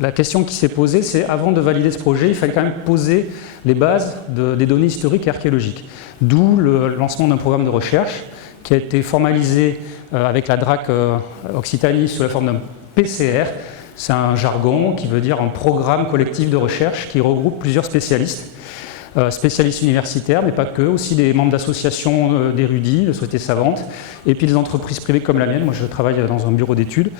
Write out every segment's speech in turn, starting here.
La question qui s'est posée, c'est avant de valider ce projet, il fallait quand même poser les bases des données historiques et archéologiques. D'où le lancement d'un programme de recherche qui a été formalisé avec la DRAC Occitanie sous la forme d'un PCR. C'est un jargon qui veut dire un programme collectif de recherche qui regroupe plusieurs spécialistes. Spécialistes universitaires, mais pas que, aussi des membres d'associations d'érudits, de sociétés savantes, et puis des entreprises privées comme la mienne. Moi, je travaille dans un bureau d'études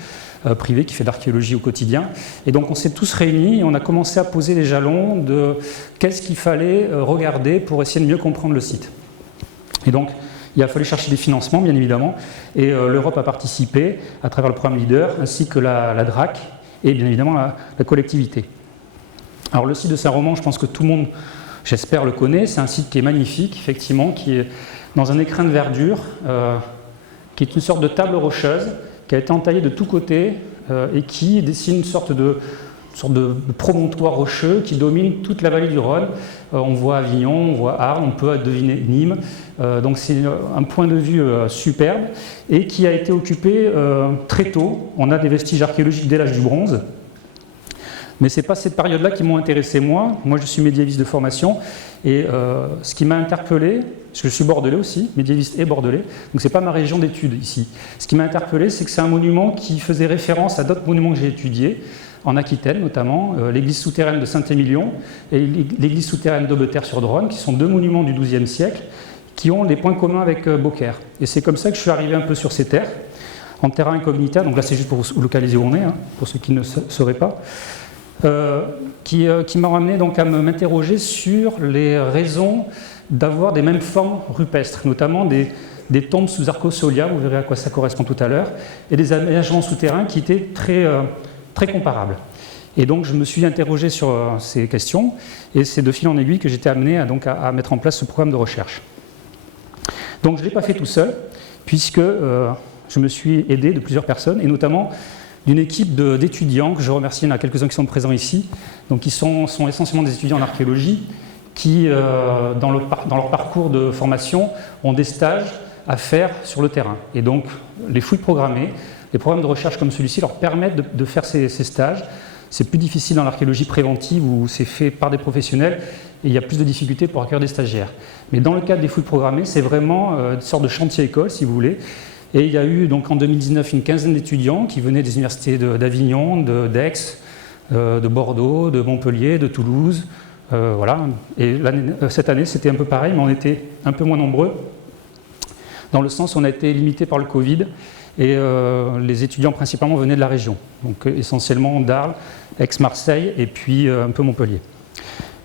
privé qui fait de l'archéologie au quotidien. Et donc, on s'est tous réunis et on a commencé à poser les jalons de qu'est-ce qu'il fallait regarder pour essayer de mieux comprendre le site. Et donc, il a fallu chercher des financements, bien évidemment, et l'Europe a participé à travers le programme LEADER, ainsi que la DRAC, et bien évidemment la collectivité. Alors, le site de Saint-Roman, je pense que tout le monde, j'espère, le connaît. C'est un site qui est magnifique, effectivement, qui est dans un écrin de verdure, qui est une sorte de table rocheuse, qui a été entaillée de tous côtés et qui dessine une sorte de promontoire rocheux qui domine toute la vallée du Rhône. On voit Avignon, on voit Arles, on peut deviner Nîmes. Donc c'est un point de vue superbe et qui a été occupé très tôt. On a des vestiges archéologiques dès l'âge du bronze. Mais ce n'est pas cette période-là qui m'ont intéressé moi. Moi, je suis médiéviste de formation. Et ce qui m'a interpellé, parce que je suis bordelais aussi, médiéviste et bordelais, donc ce n'est pas ma région d'études ici. Ce qui m'a interpellé, c'est que c'est un monument qui faisait référence à d'autres monuments que j'ai étudiés, en Aquitaine notamment, l'église souterraine de Saint-Émilion et l'église souterraine d'Aubeterre-sur-Dronne, qui sont deux monuments du XIIe siècle, qui ont des points communs avec Beaucaire. Et c'est comme ça que je suis arrivé un peu sur ces terres, en terra incognita. Donc là, c'est juste pour vous localiser où on est, hein, pour ceux qui ne sauraient pas. Qui m'ont amené donc à m'interroger sur les raisons d'avoir des mêmes formes rupestres, notamment des tombes sous arcosolia, vous verrez à quoi ça correspond tout à l'heure, et des aménagements souterrains qui étaient très comparables. Et donc je me suis interrogé sur ces questions, et c'est de fil en aiguille que j'étais amené à mettre en place ce programme de recherche. Donc je ne l'ai pas fait tout seul, puisque je me suis aidé de plusieurs personnes, et notamment d'une équipe d'étudiants, que je remercie, il y en a quelques-uns qui sont présents ici, donc qui sont essentiellement des étudiants en archéologie, qui, dans leur parcours de formation, ont des stages à faire sur le terrain. Et donc, les fouilles programmées, les programmes de recherche comme celui-ci leur permettent de faire ces stages. C'est plus difficile dans l'archéologie préventive où c'est fait par des professionnels et il y a plus de difficultés pour accueillir des stagiaires. Mais dans le cadre des fouilles programmées, c'est vraiment une sorte de chantier-école, si vous voulez. Et il y a eu donc en 2019 une quinzaine d'étudiants qui venaient des universités d'Avignon, d'Aix, de Bordeaux, de Montpellier, de Toulouse. Voilà. Et cette année, c'était un peu pareil, mais on était un peu moins nombreux, dans le sens où on a été limité par le Covid et les étudiants principalement venaient de la région, donc essentiellement d'Arles, Aix-Marseille et puis un peu Montpellier.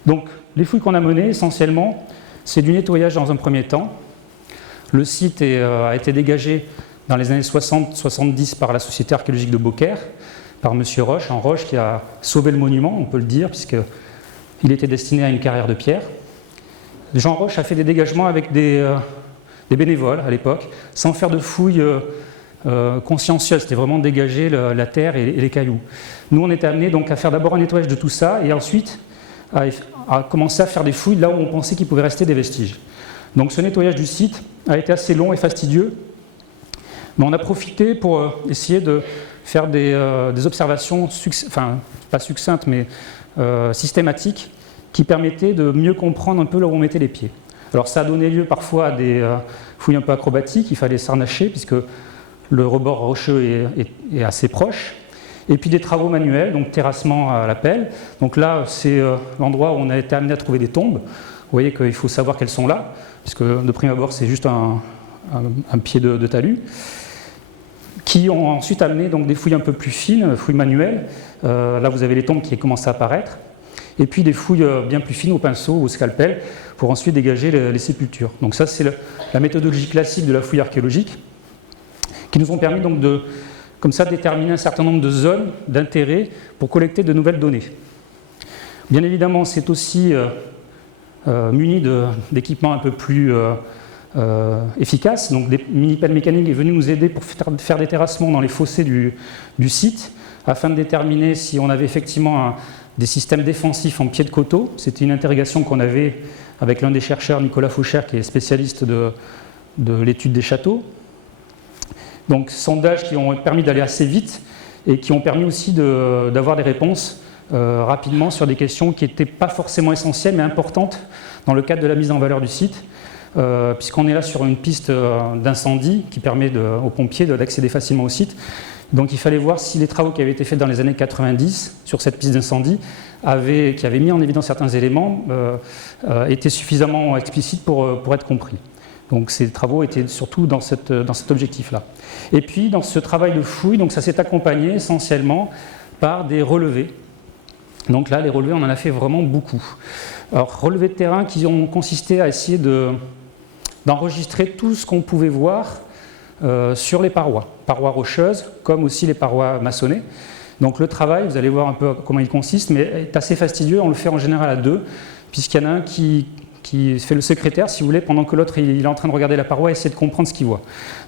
Donc les fouilles qu'on a menées, essentiellement, c'est du nettoyage dans un premier temps. Le site a été dégagé dans les années 60-70 par la Société archéologique de Beaucaire, par M. Roche, en Roche, qui a sauvé le monument, on peut le dire, puisqu'il était destiné à une carrière de pierre. Jean Roche a fait des dégagements avec des bénévoles à l'époque, sans faire de fouilles consciencieuses, c'était vraiment dégager la terre et les cailloux. Nous, on était amenés donc à faire d'abord un nettoyage de tout ça, et ensuite à commencer à faire des fouilles là où on pensait qu'il pouvait rester des vestiges. Donc ce nettoyage du site a été assez long et fastidieux, mais on a profité pour essayer de faire des observations, pas succinctes, mais systématiques, qui permettaient de mieux comprendre un peu là où on mettait les pieds. Alors ça a donné lieu parfois à des fouilles un peu acrobatiques, il fallait s'harnacher puisque le rebord rocheux est assez proche, et puis des travaux manuels, donc terrassement à la pelle. Donc là, c'est l'endroit où on a été amené à trouver des tombes. Vous voyez qu'il faut savoir qu'elles sont là, puisque de prime abord, c'est juste un pied de talus, qui ont ensuite amené donc, des fouilles un peu plus fines, fouilles manuelles. Là, vous avez les tombes qui commencent à apparaître. Et puis des fouilles bien plus fines au pinceau ou au scalpel, pour ensuite dégager les sépultures. Donc ça, c'est la méthodologie classique de la fouille archéologique, qui nous ont permis donc de, comme ça, déterminer un certain nombre de zones d'intérêt pour collecter de nouvelles données. Bien évidemment, c'est aussi muni d'équipements un peu plus efficaces. Donc des mini-pelles mécaniques est venu nous aider pour faire des terrassements dans les fossés du site, afin de déterminer si on avait effectivement des systèmes défensifs en pied de coteau. C'était une interrogation qu'on avait avec l'un des chercheurs, Nicolas Fauchère, qui est spécialiste de l'étude des châteaux. Donc sondages qui ont permis d'aller assez vite et qui ont permis aussi d'avoir des réponses rapidement sur des questions qui n'étaient pas forcément essentielles mais importantes dans le cadre de la mise en valeur du site, puisqu'on est là sur une piste d'incendie qui permet aux pompiers d'accéder facilement au site. Donc il fallait voir si les travaux qui avaient été faits dans les années 90 sur cette piste d'incendie, qui avaient mis en évidence certains éléments, étaient suffisamment explicites pour être compris. Donc ces travaux étaient surtout dans cet objectif-là. Et puis dans ce travail de fouille, donc ça s'est accompagné essentiellement par des relevés. Donc là, les relevés, on en a fait vraiment beaucoup. Alors relevés de terrain qui ont consisté à essayer d'enregistrer tout ce qu'on pouvait voir sur les parois rocheuses, comme aussi les parois maçonnées. Donc le travail, vous allez voir un peu comment il consiste, mais est assez fastidieux. On le fait en général à deux, puisqu'il y en a un qui fait le secrétaire, si vous voulez, pendant que l'autre il est en train de regarder la paroi et essayer de comprendre ce qu'il voit.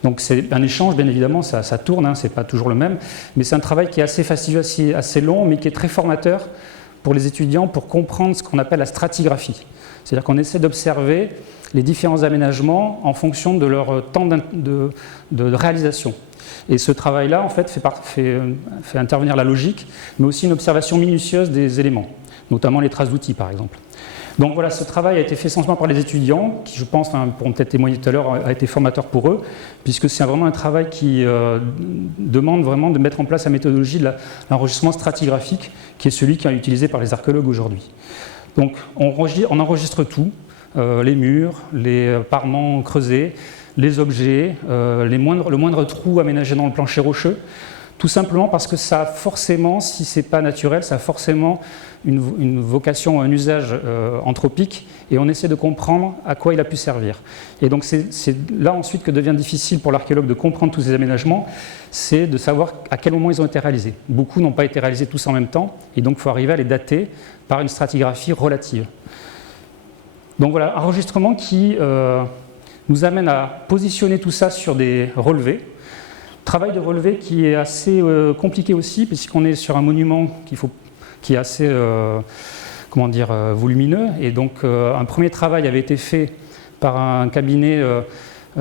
Donc c'est un échange, bien évidemment, ça tourne, hein, c'est pas toujours le même, mais c'est un travail qui est assez fastidieux, assez long, mais qui est très formateur pour les étudiants pour comprendre ce qu'on appelle la stratigraphie. C'est-à-dire qu'on essaie d'observer les différents aménagements en fonction de leur temps de réalisation. Et ce travail-là, en fait, fait intervenir la logique, mais aussi une observation minutieuse des éléments, notamment les traces d'outils, par exemple. Donc voilà, ce travail a été fait essentiellement par les étudiants, qui je pense, pourront peut-être témoigner tout à l'heure, a été formateur pour eux, puisque c'est vraiment un travail qui demande vraiment de mettre en place la méthodologie de l'enregistrement stratigraphique, qui est celui qui est utilisé par les archéologues aujourd'hui. Donc on enregistre tout, les murs, les parements creusés, les objets, le moindre trou aménagé dans le plancher rocheux, tout simplement parce que ça a forcément, si ce n'est pas naturel, ça a forcément une vocation, un usage anthropique, et on essaie de comprendre à quoi il a pu servir. Et donc c'est là ensuite que devient difficile pour l'archéologue de comprendre tous ces aménagements, c'est de savoir à quel moment ils ont été réalisés. Beaucoup n'ont pas été réalisés tous en même temps, et donc il faut arriver à les dater par une stratigraphie relative. Donc voilà, enregistrement qui nous amène à positionner tout ça sur des relevés. Travail de relevé qui est assez compliqué aussi, puisqu'on est sur un monument qui est assez volumineux. Et donc un premier travail avait été fait par un cabinet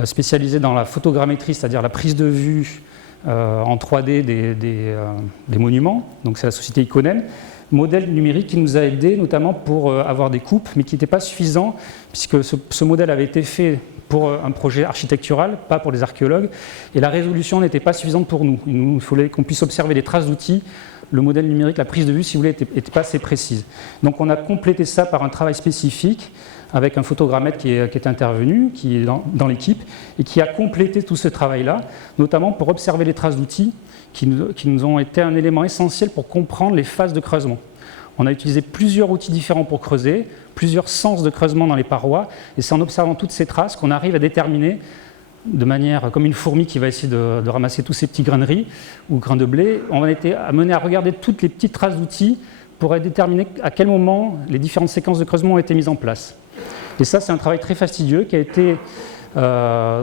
spécialisé dans la photogrammétrie, c'est-à-dire la prise de vue en 3D des monuments. Donc c'est la société Iconen. Modèle numérique qui nous a aidés notamment pour avoir des coupes, mais qui n'était pas suffisant, puisque ce modèle avait été fait pour un projet architectural, pas pour les archéologues, et la résolution n'était pas suffisante pour nous. Il fallait qu'on puisse observer les traces d'outils. Le modèle numérique, la prise de vue, si vous voulez, n'était pas assez précise. Donc on a complété ça par un travail spécifique avec un photogrammètre qui est intervenu, qui est dans l'équipe, et qui a complété tout ce travail-là, notamment pour observer les traces d'outils qui nous ont été un élément essentiel pour comprendre les phases de creusement. On a utilisé plusieurs outils différents pour creuser, plusieurs sens de creusement dans les parois, et c'est en observant toutes ces traces qu'on arrive à déterminer, de manière comme une fourmi qui va essayer de ramasser tous ces petits grains de riz ou grains de blé, on a été amené à regarder toutes les petites traces d'outils pour déterminer à quel moment les différentes séquences de creusement ont été mises en place. Et ça, c'est un travail très fastidieux qui a été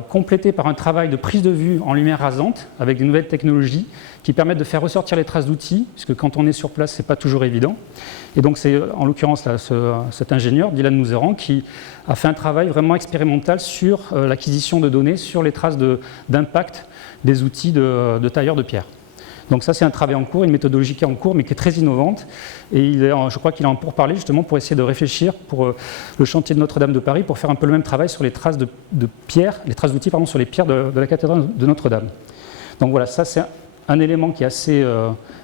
complété par un travail de prise de vue en lumière rasante avec des nouvelles technologies qui permettent de faire ressortir les traces d'outils, puisque quand on est sur place, ce n'est pas toujours évident. Et donc c'est en l'occurrence là, cet ingénieur, Dylan Mouzeran, qui a fait un travail vraiment expérimental sur l'acquisition de données sur les traces d'impact des outils de tailleurs de pierre. Donc ça, c'est un travail en cours, une méthodologie qui est en cours, mais qui est très innovante. Et je crois qu'il est en pourparlers justement pour essayer de réfléchir pour le chantier de Notre-Dame de Paris, pour faire un peu le même travail sur les traces de pierre, les traces d'outils sur les pierres de la cathédrale de Notre-Dame. Donc voilà, ça c'est un élément qui est assez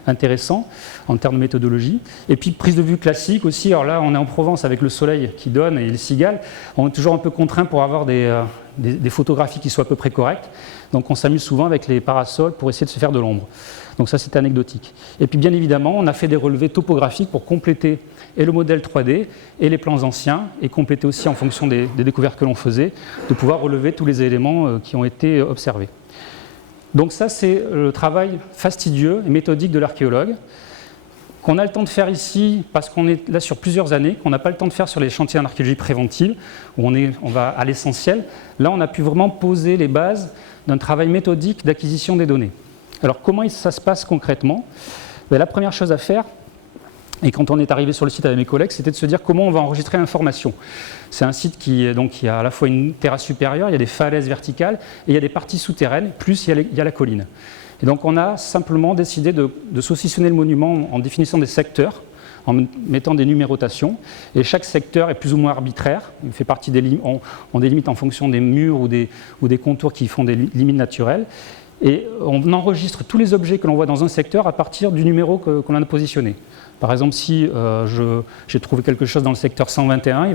intéressant en termes de méthodologie. Et puis prise de vue classique aussi. Alors là, on est en Provence avec le soleil qui donne et les cigales. On est toujours un peu contraint pour avoir des photographies qui soient à peu près correctes. Donc on s'amuse souvent avec les parasols pour essayer de se faire de l'ombre. Donc ça, c'est anecdotique. Et puis bien évidemment, on a fait des relevés topographiques pour compléter et le modèle 3D et les plans anciens, et compléter aussi en fonction des découvertes que l'on faisait, de pouvoir relever tous les éléments qui ont été observés. Donc ça, c'est le travail fastidieux et méthodique de l'archéologue, qu'on a le temps de faire ici parce qu'on est là sur plusieurs années, qu'on n'a pas le temps de faire sur les chantiers en archéologie préventive, où on va à l'essentiel. Là, on a pu vraiment poser les bases d'un travail méthodique d'acquisition des données. Alors, comment ça se passe concrètement ? La première chose à faire, et quand on est arrivé sur le site avec mes collègues, c'était de se dire comment on va enregistrer l'information. C'est un site qui a à la fois une terrasse supérieure, il y a des falaises verticales, et il y a des parties souterraines, plus il y a la colline. Et donc on a simplement décidé de saucissonner le monument en définissant des secteurs, en mettant des numérotations, et chaque secteur est plus ou moins arbitraire. Il fait partie des on délimite en fonction des murs ou des contours qui font des limites naturelles. Et on enregistre tous les objets que l'on voit dans un secteur à partir du numéro qu'on a positionné. Par exemple, si j'ai trouvé quelque chose dans le secteur 121,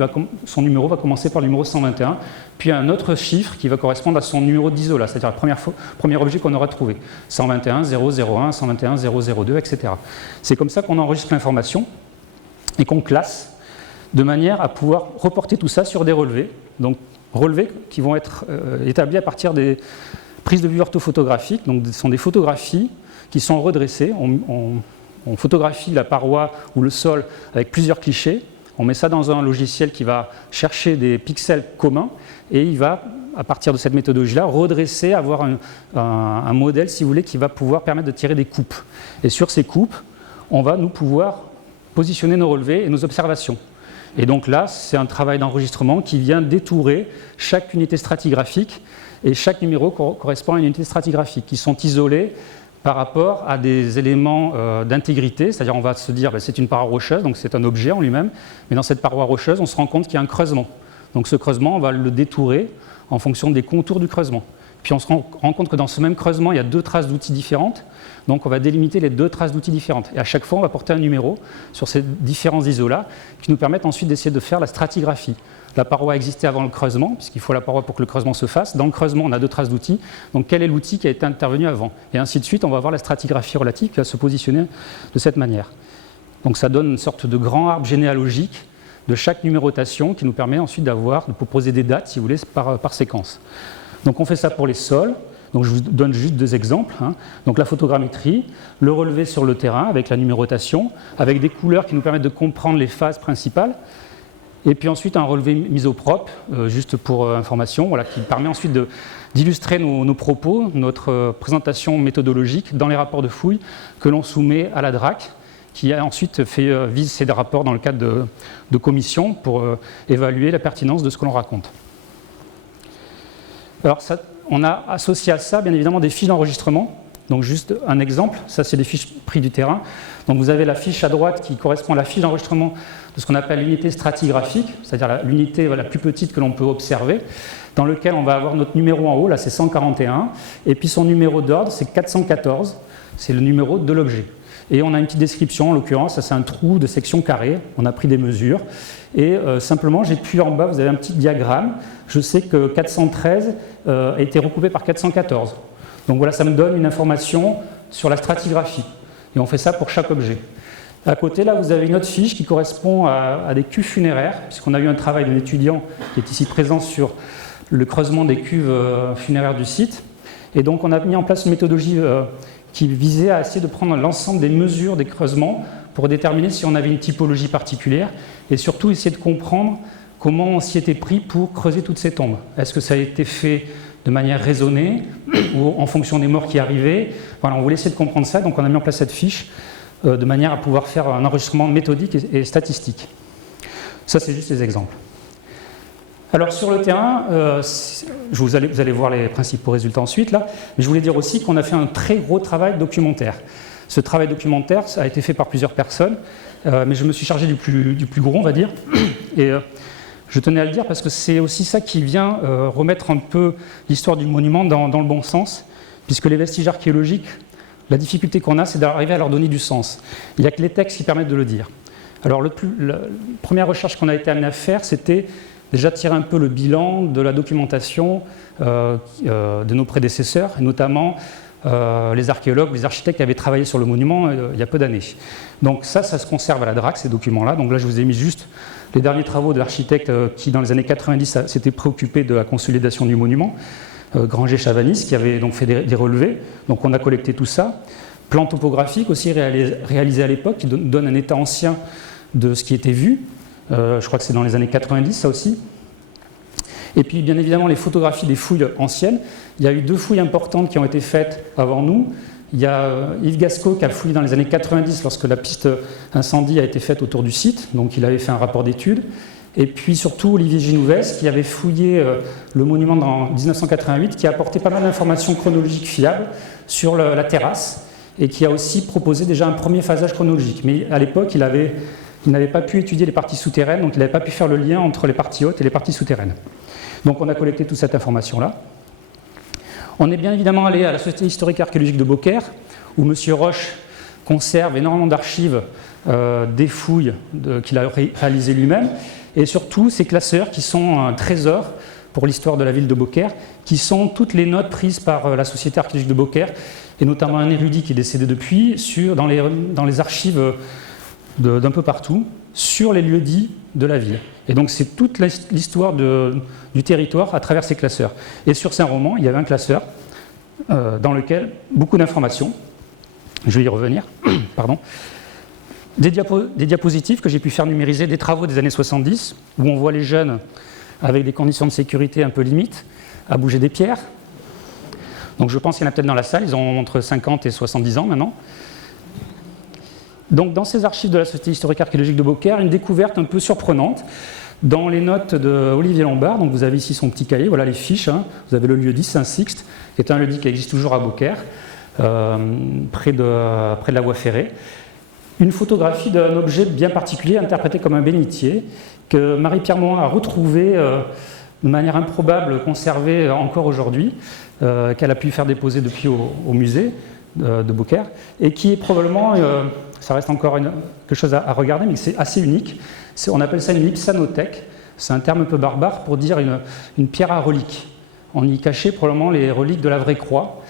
son numéro va commencer par le numéro 121, puis un autre chiffre qui va correspondre à son numéro d'isola, c'est-à-dire le premier objet qu'on aura trouvé. 121 001, 121 002, etc. C'est comme ça qu'on enregistre l'information et qu'on classe de manière à pouvoir reporter tout ça sur des relevés. Donc relevés qui vont être établis à partir des prises de vue orthophotographiques. Donc ce sont des photographies qui sont redressées. On photographie la paroi ou le sol avec plusieurs clichés, on met ça dans un logiciel qui va chercher des pixels communs et il va, à partir de cette méthodologie-là, redresser, avoir un modèle, si vous voulez, qui va pouvoir permettre de tirer des coupes. Et sur ces coupes, on va nous pouvoir positionner nos relevés et nos observations. Et donc là, c'est un travail d'enregistrement qui vient détourer chaque unité stratigraphique et chaque numéro correspond à une unité stratigraphique qui sont isolés par rapport à des éléments d'intégrité, c'est-à-dire on va se dire c'est une paroi rocheuse, donc c'est un objet en lui-même, mais dans cette paroi rocheuse, on se rend compte qu'il y a un creusement. Donc ce creusement, on va le détourer en fonction des contours du creusement. Puis on se rend compte que dans ce même creusement, il y a deux traces d'outils différentes, donc on va délimiter les deux traces d'outils différentes. Et à chaque fois, on va porter un numéro sur ces différents isolats qui nous permettent ensuite d'essayer de faire la stratigraphie. La paroi existait avant le creusement, puisqu'il faut la paroi pour que le creusement se fasse. Dans le creusement, on a deux traces d'outils. Donc, quel est l'outil qui a été intervenu avant? Et ainsi de suite, on va avoir la stratigraphie relative qui va se positionner de cette manière. Donc, ça donne une sorte de grand arbre généalogique de chaque numérotation qui nous permet ensuite de proposer des dates, si vous voulez, par séquence. Donc, on fait ça pour les sols. Donc, je vous donne juste deux exemples. Donc, la photogrammétrie, le relevé sur le terrain avec la numérotation, avec des couleurs qui nous permettent de comprendre les phases principales. Et puis ensuite un relevé misoprope, juste pour information, voilà, qui permet ensuite d'illustrer nos propos, notre présentation méthodologique dans les rapports de fouilles que l'on soumet à la DRAC, qui a ensuite vise ces rapports dans le cadre de commissions pour évaluer la pertinence de ce que l'on raconte. Alors on a associé à ça bien évidemment des fiches d'enregistrement. Donc juste un exemple, ça c'est des fiches prises du terrain. Donc vous avez la fiche à droite qui correspond à la fiche d'enregistrement de ce qu'on appelle l'unité stratigraphique, c'est-à-dire l'unité la plus petite que l'on peut observer, dans lequel on va avoir notre numéro en haut, là c'est 141, et puis son numéro d'ordre c'est 414, c'est le numéro de l'objet. Et on a une petite description, en l'occurrence, ça c'est un trou de section carrée, on a pris des mesures, et simplement j'ai pu en bas, vous avez un petit diagramme, je sais que 413 a été recoupé par 414. Donc voilà, ça me donne une information sur la stratigraphie. Et on fait ça pour chaque objet. À côté, là, vous avez une autre fiche qui correspond à des cuves funéraires, puisqu'on a eu un travail d'un étudiant qui est ici présent sur le creusement des cuves funéraires du site. Et donc, on a mis en place une méthodologie qui visait à essayer de prendre l'ensemble des mesures des creusements pour déterminer si on avait une typologie particulière et surtout essayer de comprendre comment on s'y était pris pour creuser toutes ces tombes. Est-ce que ça a été fait de manière raisonnée ou en fonction des morts qui arrivaient? Voilà, on voulait essayer de comprendre ça, donc on a mis en place cette fiche de manière à pouvoir faire un enregistrement méthodique et statistique. Ça, c'est juste des exemples. Alors sur le terrain, vous allez voir les principaux résultats ensuite, là, mais je voulais dire aussi qu'on a fait un très gros travail documentaire. Ce travail documentaire, ça a été fait par plusieurs personnes, mais je me suis chargé du plus gros, on va dire, et je tenais à le dire parce que c'est aussi ça qui vient remettre un peu l'histoire du monument dans le bon sens, puisque les vestiges archéologiques, la difficulté qu'on a, c'est d'arriver à leur donner du sens. Il n'y a que les textes qui permettent de le dire. Alors la première recherche qu'on a été amené à faire, c'était déjà tirer un peu le bilan de la documentation de nos prédécesseurs, et notamment les archéologues, les architectes qui avaient travaillé sur le monument il y a peu d'années. Donc ça se conserve à la DRAC, ces documents-là. Donc là, je vous ai mis juste les derniers travaux de l'architecte qui, dans les années 90, s'était préoccupé de la consolidation du monument, Granger-Chavanis, qui avait donc fait des relevés. Donc on a collecté tout ça. Plan topographique aussi réalisé à l'époque, qui donne un état ancien de ce qui était vu. Je crois que c'est dans les années 90, ça aussi. Et puis, bien évidemment, les photographies des fouilles anciennes. Il y a eu 2 fouilles importantes qui ont été faites avant nous. Il y a Yves Gasco qui a fouillé dans les années 90 lorsque la piste incendie a été faite autour du site. Donc, il avait fait un rapport d'étude. Et puis, surtout, Olivier Ginouvès qui avait fouillé le monument en 1988, qui a apporté pas mal d'informations chronologiques fiables sur la terrasse et qui a aussi proposé déjà un premier phasage chronologique. Mais à l'époque, il n'avait pas pu étudier les parties souterraines, donc il n'avait pas pu faire le lien entre les parties hautes et les parties souterraines. Donc on a collecté toute cette information-là. On est bien évidemment allé à la Société historique et archéologique de Beaucaire, où M. Roche conserve énormément d'archives des fouilles qu'il a réalisées lui-même, et surtout ces classeurs qui sont un trésor pour l'histoire de la ville de Beaucaire, qui sont toutes les notes prises par la Société archéologique de Beaucaire, et notamment un érudit qui est décédé depuis, dans les archives d'un peu partout, sur les lieux-dits de la ville. Et donc c'est toute l'histoire du territoire à travers ces classeurs. Et sur Saint-Roman, il y avait un classeur dans lequel beaucoup d'informations, je vais y revenir, pardon, des diapositives que j'ai pu faire numériser, des travaux des années 70, où on voit les jeunes avec des conditions de sécurité un peu limites, à bouger des pierres. Donc je pense qu'il y en a peut-être dans la salle, ils ont entre 50 et 70 ans maintenant. Donc dans ces archives de la Société historique archéologique de Beaucaire, une découverte un peu surprenante dans les notes d'Olivier Lombard. Donc vous avez ici son petit cahier, voilà les fiches, hein. Vous avez le lieu-dit Saint-Sixte, qui est un lieu-dit qui existe toujours à Beaucaire, près de la voie ferrée. Une photographie d'un objet bien particulier, interprété comme un bénitier, que Marie-Pierre Morin a retrouvé de manière improbable, conservé encore aujourd'hui, qu'elle a pu faire déposer depuis au musée de Beaucaire, et qui est probablement, ça reste encore quelque chose à regarder, mais c'est assez unique. On appelle ça une lipsanothèque, c'est un terme un peu barbare pour dire une pierre à reliques. On y cachait probablement les reliques de la vraie croix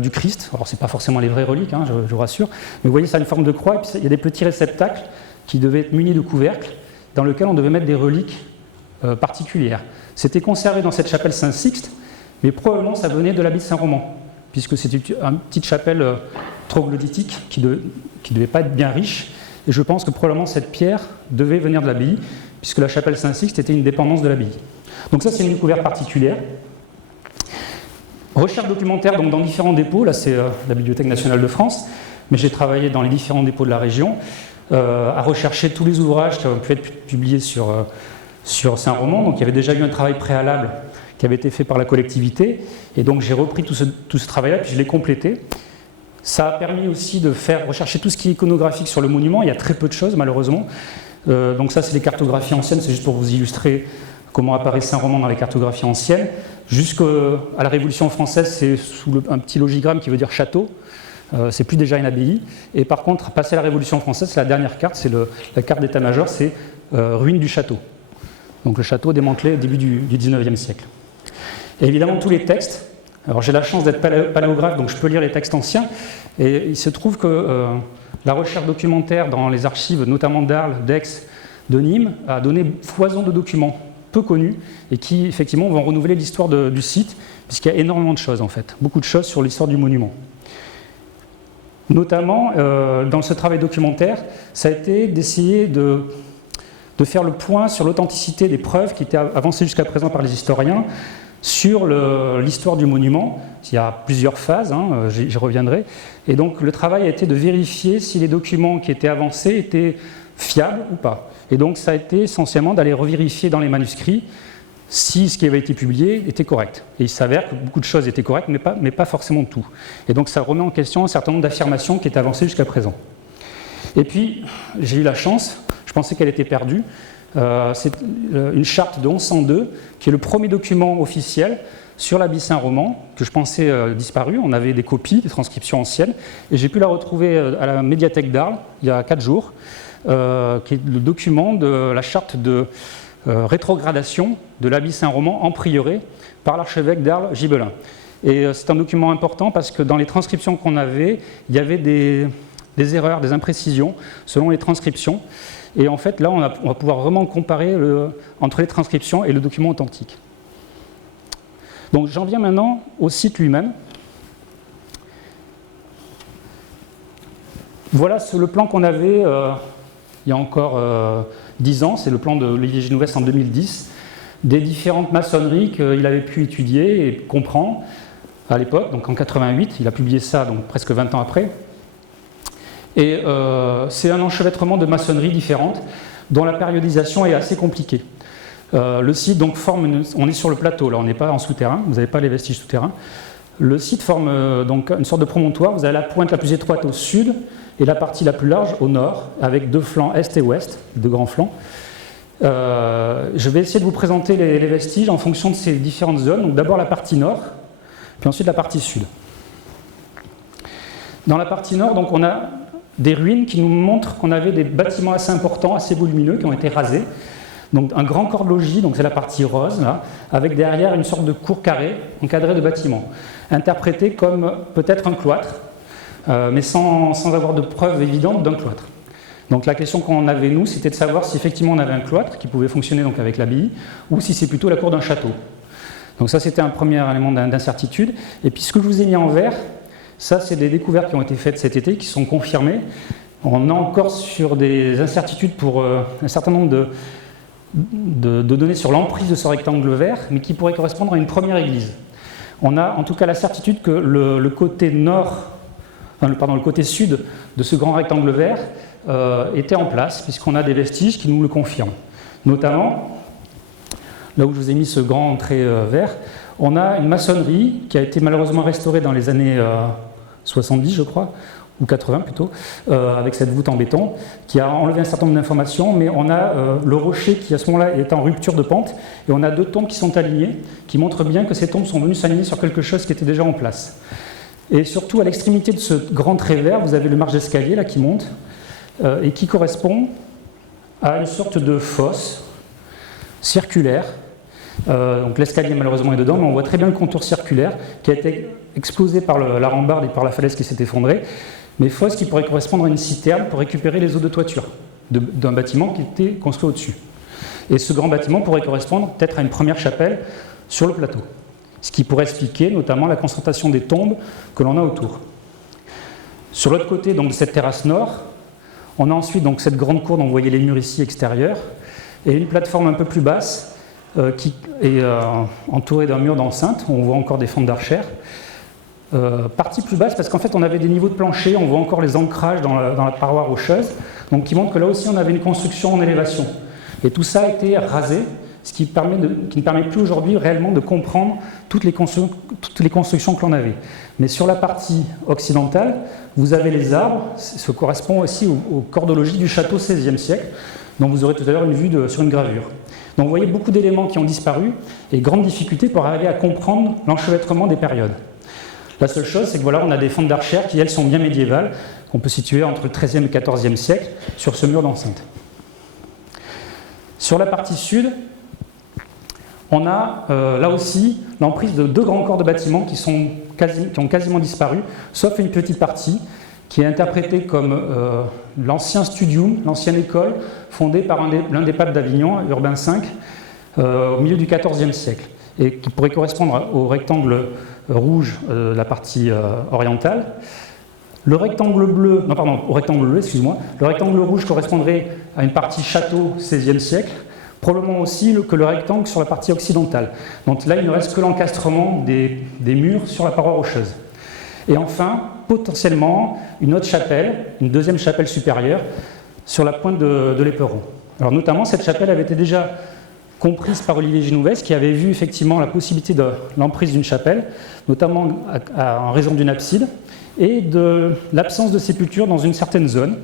du Christ. Alors, ce n'est pas forcément les vraies reliques, hein, je vous rassure, mais vous voyez, ça a une forme de croix, et puis il y a des petits réceptacles qui devaient être munis de couvercles, dans lesquels on devait mettre des reliques particulières. C'était conservé dans cette chapelle Saint-Sixte, mais probablement ça venait de l'abbaye de Saint-Roman, puisque c'était une petite chapelle troglodytique qui ne devait pas être bien riche, et je pense que probablement cette pierre devait venir de l'abbaye, puisque la chapelle Saint-Sixte était une dépendance de l'abbaye. Donc ça, c'est une découverte particulière. Recherche documentaire donc dans différents dépôts, là c'est la Bibliothèque nationale de France, mais j'ai travaillé dans les différents dépôts de la région, à rechercher tous les ouvrages qui avaient pu être publiés sur Saint-Roman. Donc il y avait déjà eu un travail préalable qui avait été fait par la collectivité, et donc j'ai repris tout ce travail-là, puis je l'ai complété. Ça a permis aussi de rechercher tout ce qui est iconographique sur le monument. Il y a très peu de choses malheureusement. Donc ça c'est les cartographies anciennes, c'est juste pour vous illustrer comment apparaît Saint-Roman dans les cartographies anciennes. Jusqu'à la Révolution française, c'est sous un petit logigramme qui veut dire château. C'est plus déjà une abbaye. Et par contre, passé la Révolution française, c'est la dernière carte, c'est la carte d'état-major, c'est ruine du château. Donc le château démantelé au début du 19e siècle. Et évidemment, tous les textes. Alors j'ai la chance d'être paléographe, donc je peux lire les textes anciens. Et il se trouve que la recherche documentaire dans les archives, notamment d'Arles, d'Aix, de Nîmes, a donné foison de documents peu connus et qui effectivement vont renouveler l'histoire du site, puisqu'il y a énormément de choses en fait, beaucoup de choses sur l'histoire du monument. Notamment, dans ce travail documentaire, ça a été d'essayer de faire le point sur l'authenticité des preuves qui étaient avancées jusqu'à présent par les historiens sur l'histoire du monument. Il y a plusieurs phases, hein, j'y reviendrai, et donc le travail a été de vérifier si les documents qui étaient avancés étaient fiables ou pas. Et donc ça a été essentiellement d'aller revérifier dans les manuscrits si ce qui avait été publié était correct. Et il s'avère que beaucoup de choses étaient correctes, mais pas forcément tout. Et donc ça remet en question un certain nombre d'affirmations qui étaient avancées jusqu'à présent. Et puis, j'ai eu la chance, je pensais qu'elle était perdue, c'est une charte de 1102, qui est le premier document officiel sur l'abbaye Saint-Roman, que je pensais disparu. On avait des copies, des transcriptions anciennes, et j'ai pu la retrouver à la médiathèque d'Arles, il y a 4 jours, qui est le document de la charte de rétrogradation de l'abbaye Saint-Roman en prieuré par l'archevêque d'Arles, Gibelin. Et c'est un document important parce que dans les transcriptions qu'on avait, il y avait des erreurs, des imprécisions selon les transcriptions. Et en fait, là, on va pouvoir vraiment comparer entre les transcriptions et le document authentique. Donc j'en viens maintenant au site lui-même. Voilà le plan qu'on avait il y a encore 10 ans, c'est le plan de Olivier Genovès en 2010, des différentes maçonneries qu'il avait pu étudier et comprendre à l'époque, donc en 88, il a publié ça donc presque 20 ans après. Et c'est un enchevêtrement de maçonneries différentes dont la périodisation est assez compliquée. Le site donc on est sur le plateau, là on n'est pas en souterrain, vous n'avez pas les vestiges souterrains. Le site forme donc une sorte de promontoire. Vous avez la pointe la plus étroite au sud et la partie la plus large au nord, avec deux flancs est et ouest, deux grands flancs. Je vais essayer de vous présenter les vestiges en fonction de ces différentes zones. Donc d'abord la partie nord, puis ensuite la partie sud. Dans la partie nord, donc, on a des ruines qui nous montrent qu'on avait des bâtiments assez importants, assez volumineux, qui ont été rasés. Donc un grand corps de logis, donc c'est la partie rose, là, avec derrière une sorte de cour carrée encadrée de bâtiments, interprété comme peut-être un cloître, mais sans avoir de preuves évidentes d'un cloître. Donc la question qu'on avait, nous, c'était de savoir si effectivement on avait un cloître qui pouvait fonctionner donc avec l'abbaye, ou si c'est plutôt la cour d'un château. Donc ça, c'était un premier élément d'incertitude. Et puis ce que je vous ai mis en vert, ça, c'est des découvertes qui ont été faites cet été, qui sont confirmées. On est encore sur des incertitudes pour un certain nombre de données sur l'emprise de ce rectangle vert, mais qui pourrait correspondre à une première église. On a en tout cas la certitude que le côté le côté sud de ce grand rectangle vert était en place, puisqu'on a des vestiges qui nous le confirment. Notamment, là où je vous ai mis ce grand trait vert, on a une maçonnerie qui a été malheureusement restaurée dans les années 70, je crois, ou 80 plutôt, avec cette voûte en béton, qui a enlevé un certain nombre d'informations, mais on a le rocher qui à ce moment-là est en rupture de pente, et on a deux tombes qui sont alignées, qui montrent bien que ces tombes sont venues s'aligner sur quelque chose qui était déjà en place. Et surtout, à l'extrémité de ce grand trait vert, vous avez le marche d'escalier là qui monte, et qui correspond à une sorte de fosse circulaire. Donc l'escalier malheureusement est dedans, mais on voit très bien le contour circulaire qui a été explosé par la rambarde et par la falaise qui s'est effondrée, mais fosse qui pourrait correspondre à une citerne pour récupérer les eaux de toiture d'un bâtiment qui était construit au-dessus. Et ce grand bâtiment pourrait correspondre peut-être à une première chapelle sur le plateau, ce qui pourrait expliquer notamment la concentration des tombes que l'on a autour. Sur l'autre côté donc, de cette terrasse nord, on a ensuite donc, cette grande cour dont vous voyez les murs ici extérieurs, et une plateforme un peu plus basse qui est entourée d'un mur d'enceinte, où on voit encore des fentes d'archères. Partie plus basse parce qu'en fait on avait des niveaux de plancher, on voit encore les ancrages dans la paroi rocheuse, donc qui montrent que là aussi on avait une construction en élévation. Et tout ça a été rasé, ce qui ne permet plus aujourd'hui réellement de comprendre toutes les constructions que l'on avait. Mais sur la partie occidentale, vous avez les arbres, ce correspond aussi au corps de logis du château XVIe siècle, dont vous aurez tout à l'heure une vue sur une gravure. Donc vous voyez beaucoup d'éléments qui ont disparu et grande difficulté pour arriver à comprendre l'enchevêtrement des périodes. La seule chose, c'est que voilà, on a des fentes d'archères qui, elles, sont bien médiévales, qu'on peut situer entre le XIIIe et le XIVe siècle, sur ce mur d'enceinte. Sur la partie sud, on a là aussi l'emprise de deux grands corps de bâtiments qui ont quasiment disparu, sauf une petite partie qui est interprétée comme l'ancien studium, l'ancienne école, fondée par l'un des papes d'Avignon, Urbain V, au milieu du XIVe siècle, et qui pourrait correspondre au rectangle rouge de la partie orientale. Le rectangle bleu, au rectangle bleu, excuse-moi, le rectangle rouge correspondrait à une partie château XVIe siècle, probablement aussi que le rectangle sur la partie occidentale. Donc là, il ne reste que l'encastrement des murs sur la paroi rocheuse. Et enfin, potentiellement, une autre chapelle, une deuxième chapelle supérieure, sur la pointe de l'Éperon. Alors notamment, cette chapelle avait été déjà comprise par Olivier Génouvès, qui avait vu effectivement la possibilité de l'emprise d'une chapelle, notamment en raison d'une abside, et de l'absence de sépulture dans une certaine zone.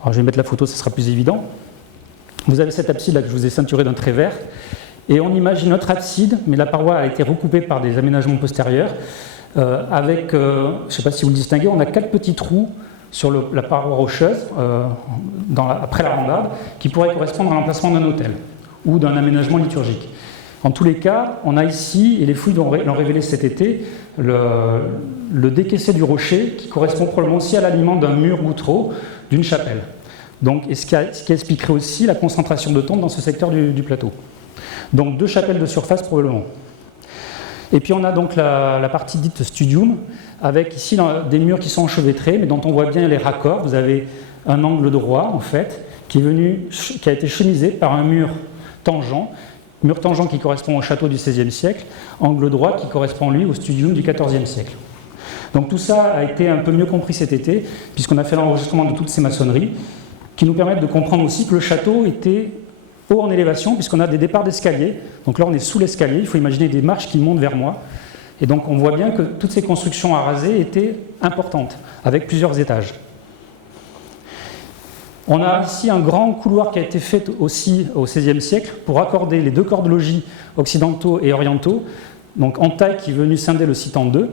Alors je vais mettre la photo, ça sera plus évident. Vous avez cette abside là que je vous ai ceinturée d'un trait vert, et on imagine notre abside, mais la paroi a été recoupée par des aménagements postérieurs, avec, je ne sais pas si vous le distinguez, on a 4 petits trous sur la paroi rocheuse, après la rambarde, qui pourraient correspondre à l'emplacement d'un autel ou d'un aménagement liturgique. En tous les cas, on a ici, et les fouilles l'ont révélé cet été, le décaissé du rocher qui correspond probablement aussi à l'aliment d'un mur gouttereau d'une chapelle. Donc, ce qui expliquerait aussi la concentration de tombes dans ce secteur du plateau. Donc 2 chapelles de surface probablement. Et puis on a donc la partie dite studium, avec ici des murs qui sont enchevêtrés, mais dont on voit bien les raccords. Vous avez un angle droit, en fait, qui a été chemisé par un mur tangent qui correspond au château du XVIe siècle, angle droit qui correspond, lui, au studium du XIVe siècle. Donc tout ça a été un peu mieux compris cet été, puisqu'on a fait l'enregistrement de toutes ces maçonneries, qui nous permettent de comprendre aussi que le château était haut en élévation, puisqu'on a des départs d'escalier. Donc là, on est sous l'escalier, il faut imaginer des marches qui montent vers moi, Et donc on voit bien que toutes ces constructions à raser étaient importantes, avec plusieurs étages. On a ici un grand couloir qui a été fait aussi au XVIe siècle pour accorder les deux corps de logis occidentaux et orientaux, donc entaille qui est venu scinder le site en deux,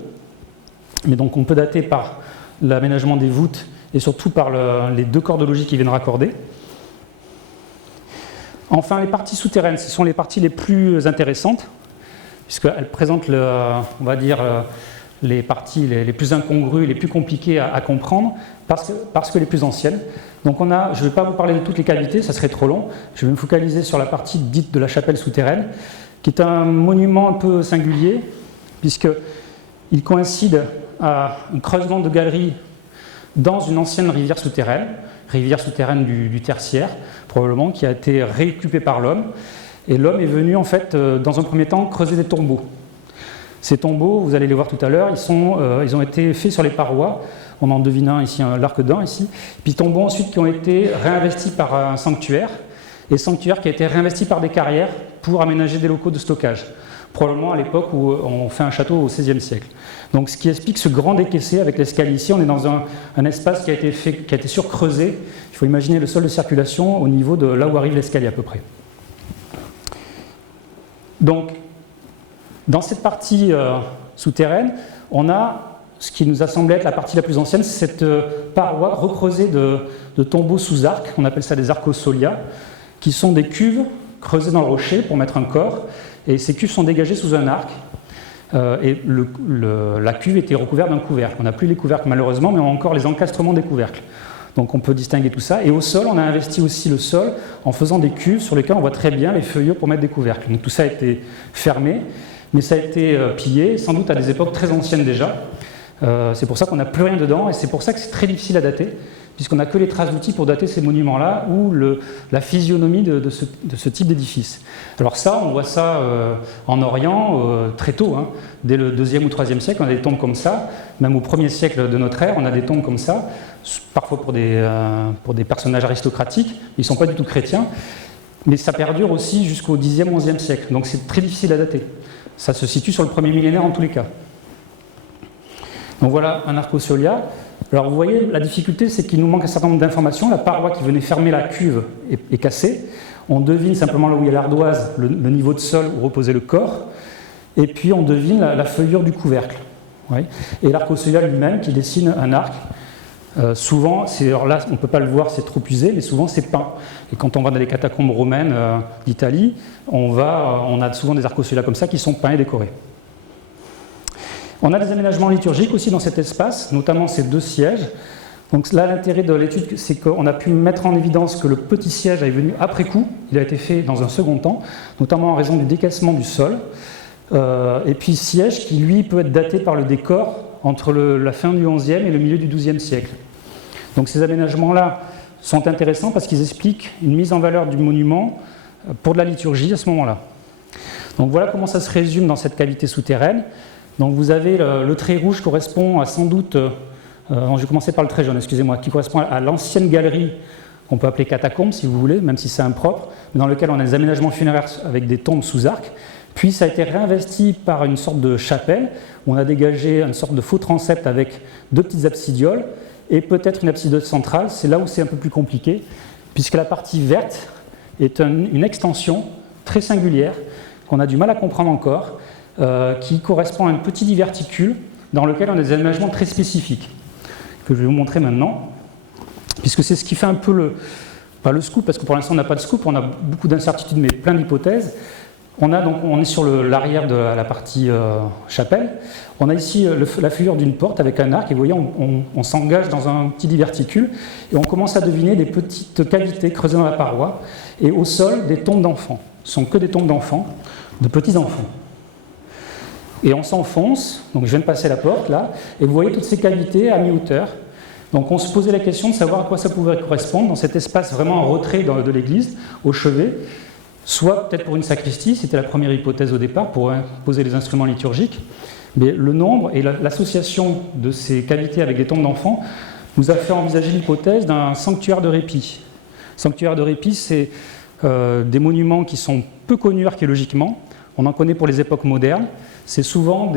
mais donc on peut dater par l'aménagement des voûtes et surtout par les deux corps de logis qui viennent raccorder. Enfin, les parties souterraines, ce sont les parties les plus intéressantes, puisqu'elles présentent, on va dire, les parties les plus incongrues, les plus compliquées à comprendre, parce que les plus anciennes. Donc je ne vais pas vous parler de toutes les cavités, ça serait trop long. Je vais me focaliser sur la partie dite de la chapelle souterraine, qui est un monument un peu singulier, puisqu'il coïncide à un creusement de galeries dans une ancienne rivière souterraine du tertiaire, probablement, qui a été réoccupée par l'homme. Et l'homme est venu, en fait, dans un premier temps, creuser des tombeaux. Ces tombeaux, vous allez les voir tout à l'heure, ils ont été faits sur les parois. On en devine un ici, l'arc d'un ici. Puis tombeaux ensuite qui ont été réinvestis par un sanctuaire, et sanctuaire qui a été réinvesti par des carrières pour aménager des locaux de stockage. Probablement à l'époque où on fait un château au XVIe siècle. Donc ce qui explique ce grand décaissé avec l'escalier ici. On est dans un espace qui a été surcreusé. Il faut imaginer le sol de circulation au niveau de là où arrive l'escalier à peu près. Donc, dans cette partie souterraine, on a ce qui nous a semblé être la partie la plus ancienne, c'est cette paroi recreusée de tombeaux sous arc, on appelle ça des arcosolia, qui sont des cuves creusées dans le rocher pour mettre un corps, et ces cuves sont dégagées sous un arc, et la cuve était recouverte d'un couvercle. On n'a plus les couvercles malheureusement, mais on a encore les encastrements des couvercles. Donc on peut distinguer tout ça. Et au sol, on a investi aussi le sol en faisant des cuves sur lesquelles on voit très bien les feuillures pour mettre des couvercles. Donc tout ça a été fermé, mais ça a été pillé, sans doute à des époques très anciennes déjà. C'est pour ça qu'on n'a plus rien dedans, et c'est pour ça que c'est très difficile à dater, puisqu'on n'a que les traces d'outils pour dater ces monuments-là, ou la physionomie de ce type d'édifice. Alors ça, on voit ça en Orient très tôt, hein. Dès le 2e ou 3e siècle, on a des tombes comme ça, même au 1er siècle de notre ère, on a des tombes comme ça, parfois pour des personnages aristocratiques, ils ne sont pas du tout chrétiens, mais ça perdure aussi jusqu'au 10e ou 11e siècle, donc c'est très difficile à dater. Ça se situe sur le premier millénaire en tous les cas. Donc voilà un arcosolia. Alors vous voyez, la difficulté, c'est qu'il nous manque un certain nombre d'informations. La paroi qui venait fermer la cuve est cassée. On devine simplement là où il y a l'ardoise, le niveau de sol où reposait le corps. Et puis on devine la feuillure du couvercle. Oui. Et l'arcosolia lui-même qui dessine un arc. Souvent, alors là, on ne peut pas le voir, c'est trop usé, mais souvent c'est peint. Et quand on va dans les catacombes romaines d'Italie, on a souvent des arcosolia comme ça qui sont peints et décorés. On a des aménagements liturgiques aussi dans cet espace, notamment ces deux sièges. Donc là, l'intérêt de l'étude, c'est qu'on a pu mettre en évidence que le petit siège est venu après coup. Il a été fait dans un second temps, notamment en raison du décaissement du sol. Et puis siège qui, lui, peut être daté par le décor entre la fin du XIe et le milieu du XIIe siècle. Donc ces aménagements-là sont intéressants parce qu'ils expliquent une mise en valeur du monument pour de la liturgie à ce moment-là. Donc voilà comment ça se résume dans cette cavité souterraine. Donc vous avez le trait rouge correspond à sans doute, je vais commencer par le trait jaune, excusez-moi, qui correspond à l'ancienne galerie qu'on peut appeler catacombe si vous voulez, même si c'est impropre, mais dans lequel on a des aménagements funéraires avec des tombes sous arc. Puis ça a été réinvesti par une sorte de chapelle, où on a dégagé une sorte de faux transept avec deux petites absidioles et peut-être une absidole centrale. C'est là où c'est un peu plus compliqué, puisque la partie verte est une extension très singulière qu'on a du mal à comprendre encore, qui correspond à un petit diverticule dans lequel on a des aménagements très spécifiques, que je vais vous montrer maintenant, puisque c'est ce qui fait un peu pas le scoop, parce que pour l'instant on n'a pas de scoop, on a beaucoup d'incertitudes mais plein d'hypothèses. On est sur l'arrière de la partie chapelle. On a ici la figure d'une porte avec un arc, et vous voyez, on s'engage dans un petit diverticule, et on commence à deviner des petites cavités creusées dans la paroi, et au sol, des tombes d'enfants. Ce ne sont que des tombes d'enfants, de petits-enfants. Et on s'enfonce, donc je viens de passer la porte là, et vous voyez toutes ces cavités à mi-hauteur. Donc on se posait la question de savoir à quoi ça pouvait correspondre dans cet espace vraiment en retrait de l'église, au chevet, soit peut-être pour une sacristie, c'était la première hypothèse au départ, pour poser les instruments liturgiques, mais le nombre et l'association de ces cavités avec des tombes d'enfants nous a fait envisager l'hypothèse d'un sanctuaire de répit. Sanctuaire de répit, c'est des monuments qui sont peu connus archéologiquement, on en connaît pour les époques modernes, c'est souvent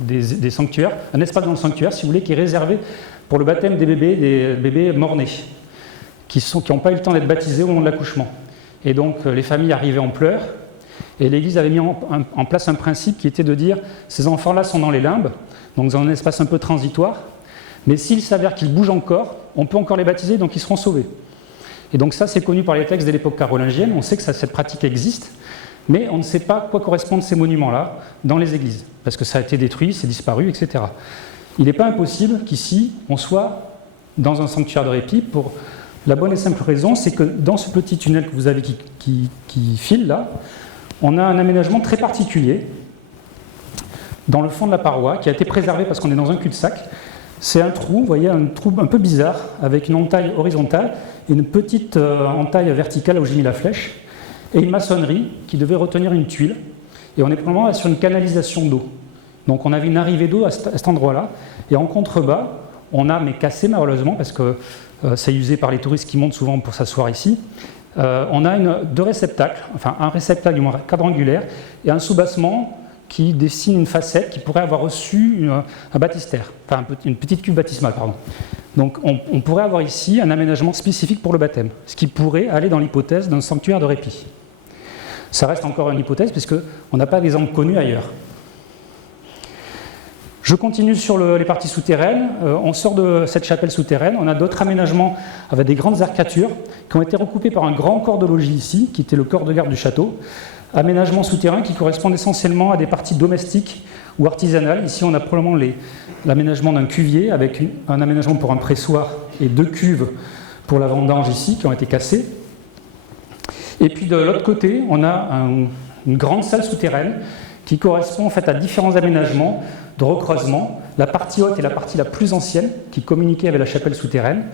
des sanctuaires, un espace dans le sanctuaire, si vous voulez, qui est réservé pour le baptême des bébés mort-nés, qui n'ont pas eu le temps d'être baptisés au moment de l'accouchement. Et donc les familles arrivaient en pleurs, et l'Église avait mis en place un principe qui était de dire ces enfants-là sont dans les limbes, donc dans un espace un peu transitoire, mais s'il s'avère qu'ils bougent encore, on peut encore les baptiser, donc ils seront sauvés. Et donc ça, c'est connu par les textes de l'époque carolingienne, on sait que cette pratique existe, mais on ne sait pas à quoi correspondent ces monuments-là dans les églises, parce que ça a été détruit, c'est disparu, etc. Il n'est pas impossible qu'ici, on soit dans un sanctuaire de répit pour la bonne et simple raison, c'est que dans ce petit tunnel que vous avez qui file là, on a un aménagement très particulier dans le fond de la paroi qui a été préservé parce qu'on est dans un cul-de-sac. C'est un trou, vous voyez, un trou un peu bizarre avec une entaille horizontale et une petite entaille verticale où j'ai mis la flèche et une maçonnerie qui devait retenir une tuile. Et on est probablement sur une canalisation d'eau. Donc on avait une arrivée d'eau à cet endroit-là. Et en contrebas, on a, mais cassé malheureusement, parce que c'est usé par les touristes qui montent souvent pour s'asseoir ici, on a deux réceptacles, enfin un réceptacle du moins quadrangulaire et un soubassement qui dessine une facette qui pourrait avoir reçu un baptistère, enfin une petite cuve baptismale, pardon. Donc on pourrait avoir ici un aménagement spécifique pour le baptême, ce qui pourrait aller dans l'hypothèse d'un sanctuaire de répit. Ça reste encore une hypothèse puisqu'on n'a pas d'exemple connu ailleurs. Je continue sur les parties souterraines. On sort de cette chapelle souterraine. On a d'autres aménagements avec des grandes arcatures qui ont été recoupées par un grand corps de logis ici, qui était le corps de garde du château. Aménagements souterrains qui correspondent essentiellement à des parties domestiques ou artisanales. Ici, on a probablement l'aménagement d'un cuvier avec un aménagement pour un pressoir et 2 cuves pour la vendange ici qui ont été cassées. Et puis de l'autre côté, on a une grande salle souterraine qui correspond en fait à différents aménagements de recreusement. La partie haute est la partie la plus ancienne qui communiquait avec la chapelle souterraine.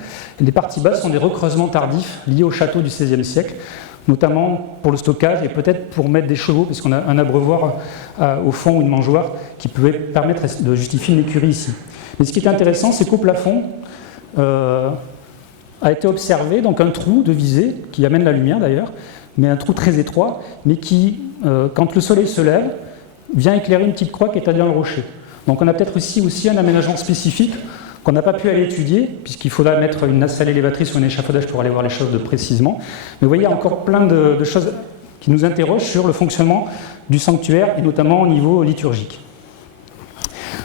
Et les parties basses sont des recreusements tardifs liés au château du XVIe siècle, notamment pour le stockage et peut-être pour mettre des chevaux, puisqu'on a un abreuvoir au fond ou une mangeoire qui pouvait permettre de justifier une écurie ici. Mais ce qui est intéressant, c'est qu'au plafond a été observé donc un trou de visée qui amène la lumière d'ailleurs, mais un trou très étroit, mais qui, quand le soleil se lève, vient éclairer une petite croix qui est établie dans le rocher. Donc on a peut-être aussi un aménagement spécifique qu'on n'a pas pu aller étudier, puisqu'il faudra mettre une nacelle élévatrice ou un échafaudage pour aller voir les choses de précisément. Mais vous voyez, il y a encore plein de choses qui nous interrogent sur le fonctionnement du sanctuaire, et notamment au niveau liturgique.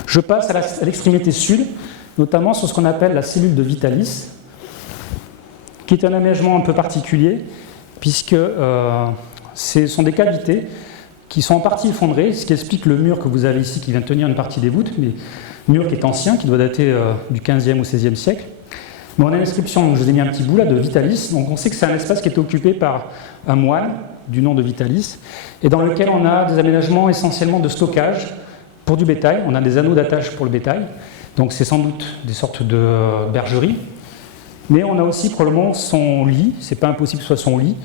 Je passe à l'extrémité sud, notamment sur ce qu'on appelle la cellule de Vitalis, qui est un aménagement un peu particulier, puisque ce sont des cavités qui sont en partie effondrées, ce qui explique le mur que vous avez ici qui vient tenir une partie des voûtes, mais mur qui est ancien, qui doit dater du XVe ou XVIe siècle. Mais on a l'inscription, donc je vous ai mis un petit bout là, de Vitalis, donc on sait que c'est un espace qui est occupé par un moine du nom de Vitalis, et dans lequel on a des aménagements essentiellement de stockage pour du bétail. On a des anneaux d'attache pour le bétail, donc c'est sans doute des sortes de bergeries, mais on a aussi probablement son lit, c'est pas impossible que ce soit son lit,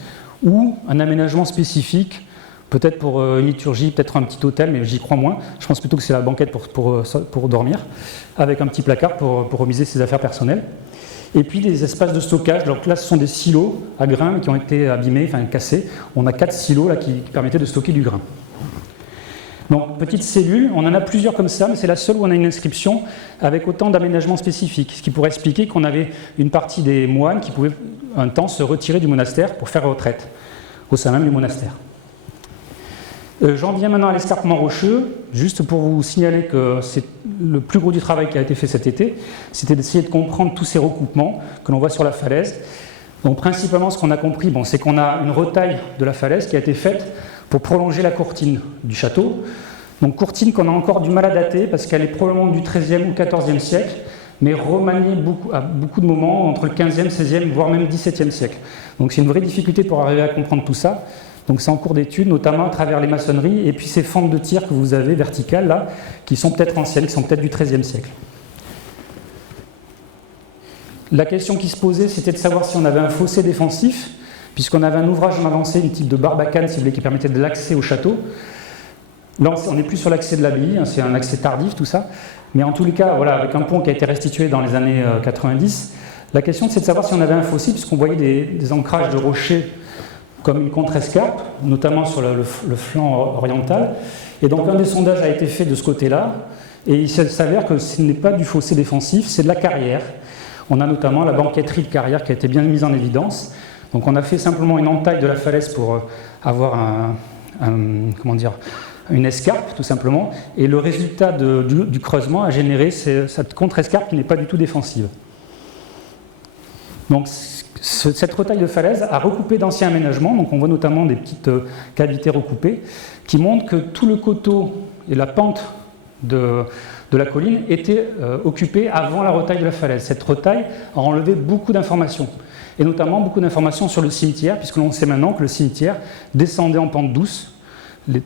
ou un aménagement spécifique, peut-être pour une liturgie, peut-être un petit hôtel, mais j'y crois moins. Je pense plutôt que c'est la banquette pour dormir, avec un petit placard pour remiser ses affaires personnelles. Et puis des espaces de stockage. Donc là, ce sont des silos à grains qui ont été abîmés, enfin cassés. On a 4 silos là, qui permettaient de stocker du grain. Donc, petite cellule, on en a plusieurs comme ça, mais c'est la seule où on a une inscription avec autant d'aménagements spécifiques. Ce qui pourrait expliquer qu'on avait une partie des moines qui pouvaient un temps se retirer du monastère pour faire retraite au sein même du monastère. J'en viens maintenant à l'escarpement rocheux, juste pour vous signaler que c'est le plus gros du travail qui a été fait cet été, c'était d'essayer de comprendre tous ces recoupements que l'on voit sur la falaise. Donc principalement ce qu'on a compris, c'est qu'on a une retaille de la falaise qui a été faite pour prolonger la courtine du château. Donc courtine qu'on a encore du mal à dater parce qu'elle est probablement du XIIIe ou XIVe siècle, mais remaniée à beaucoup de moments entre le XVe, XVIe, voire même XVIIe siècle. Donc c'est une vraie difficulté pour arriver à comprendre tout ça. Donc c'est en cours d'étude, notamment à travers les maçonneries et puis ces fentes de tir que vous avez verticales là, qui sont peut-être anciennes, qui sont peut-être du XIIIe siècle. La question qui se posait, c'était de savoir si on avait un fossé défensif, puisqu'on avait un ouvrage avancé, une type de barbacane, si vous voulez, qui permettait de l'accès au château. Là, on n'est plus sur l'accès de l'abbaye, c'est un accès tardif, tout ça. Mais en tous les cas, voilà, avec un pont qui a été restitué dans les années 90, la question c'est de savoir si on avait un fossé, puisqu'on voyait des ancrages de rochers comme une contre-escarpe, notamment sur le flanc oriental. Et donc un des sondages a été fait de ce côté-là, et il s'avère que ce n'est pas du fossé défensif, c'est de la carrière. On a notamment la banqueterie de carrière qui a été bien mise en évidence. Donc on a fait simplement une entaille de la falaise pour avoir une escarpe, tout simplement, et le résultat du creusement a généré cette contre-escarpe qui n'est pas du tout défensive. Donc cette retaille de falaise a recoupé d'anciens aménagements, donc on voit notamment des petites cavités recoupées, qui montrent que tout le coteau et la pente de la colline étaient occupés avant la retaille de la falaise. Cette retaille a enlevé beaucoup d'informations, et notamment beaucoup d'informations sur le cimetière, puisque l'on sait maintenant que le cimetière descendait en pente douce,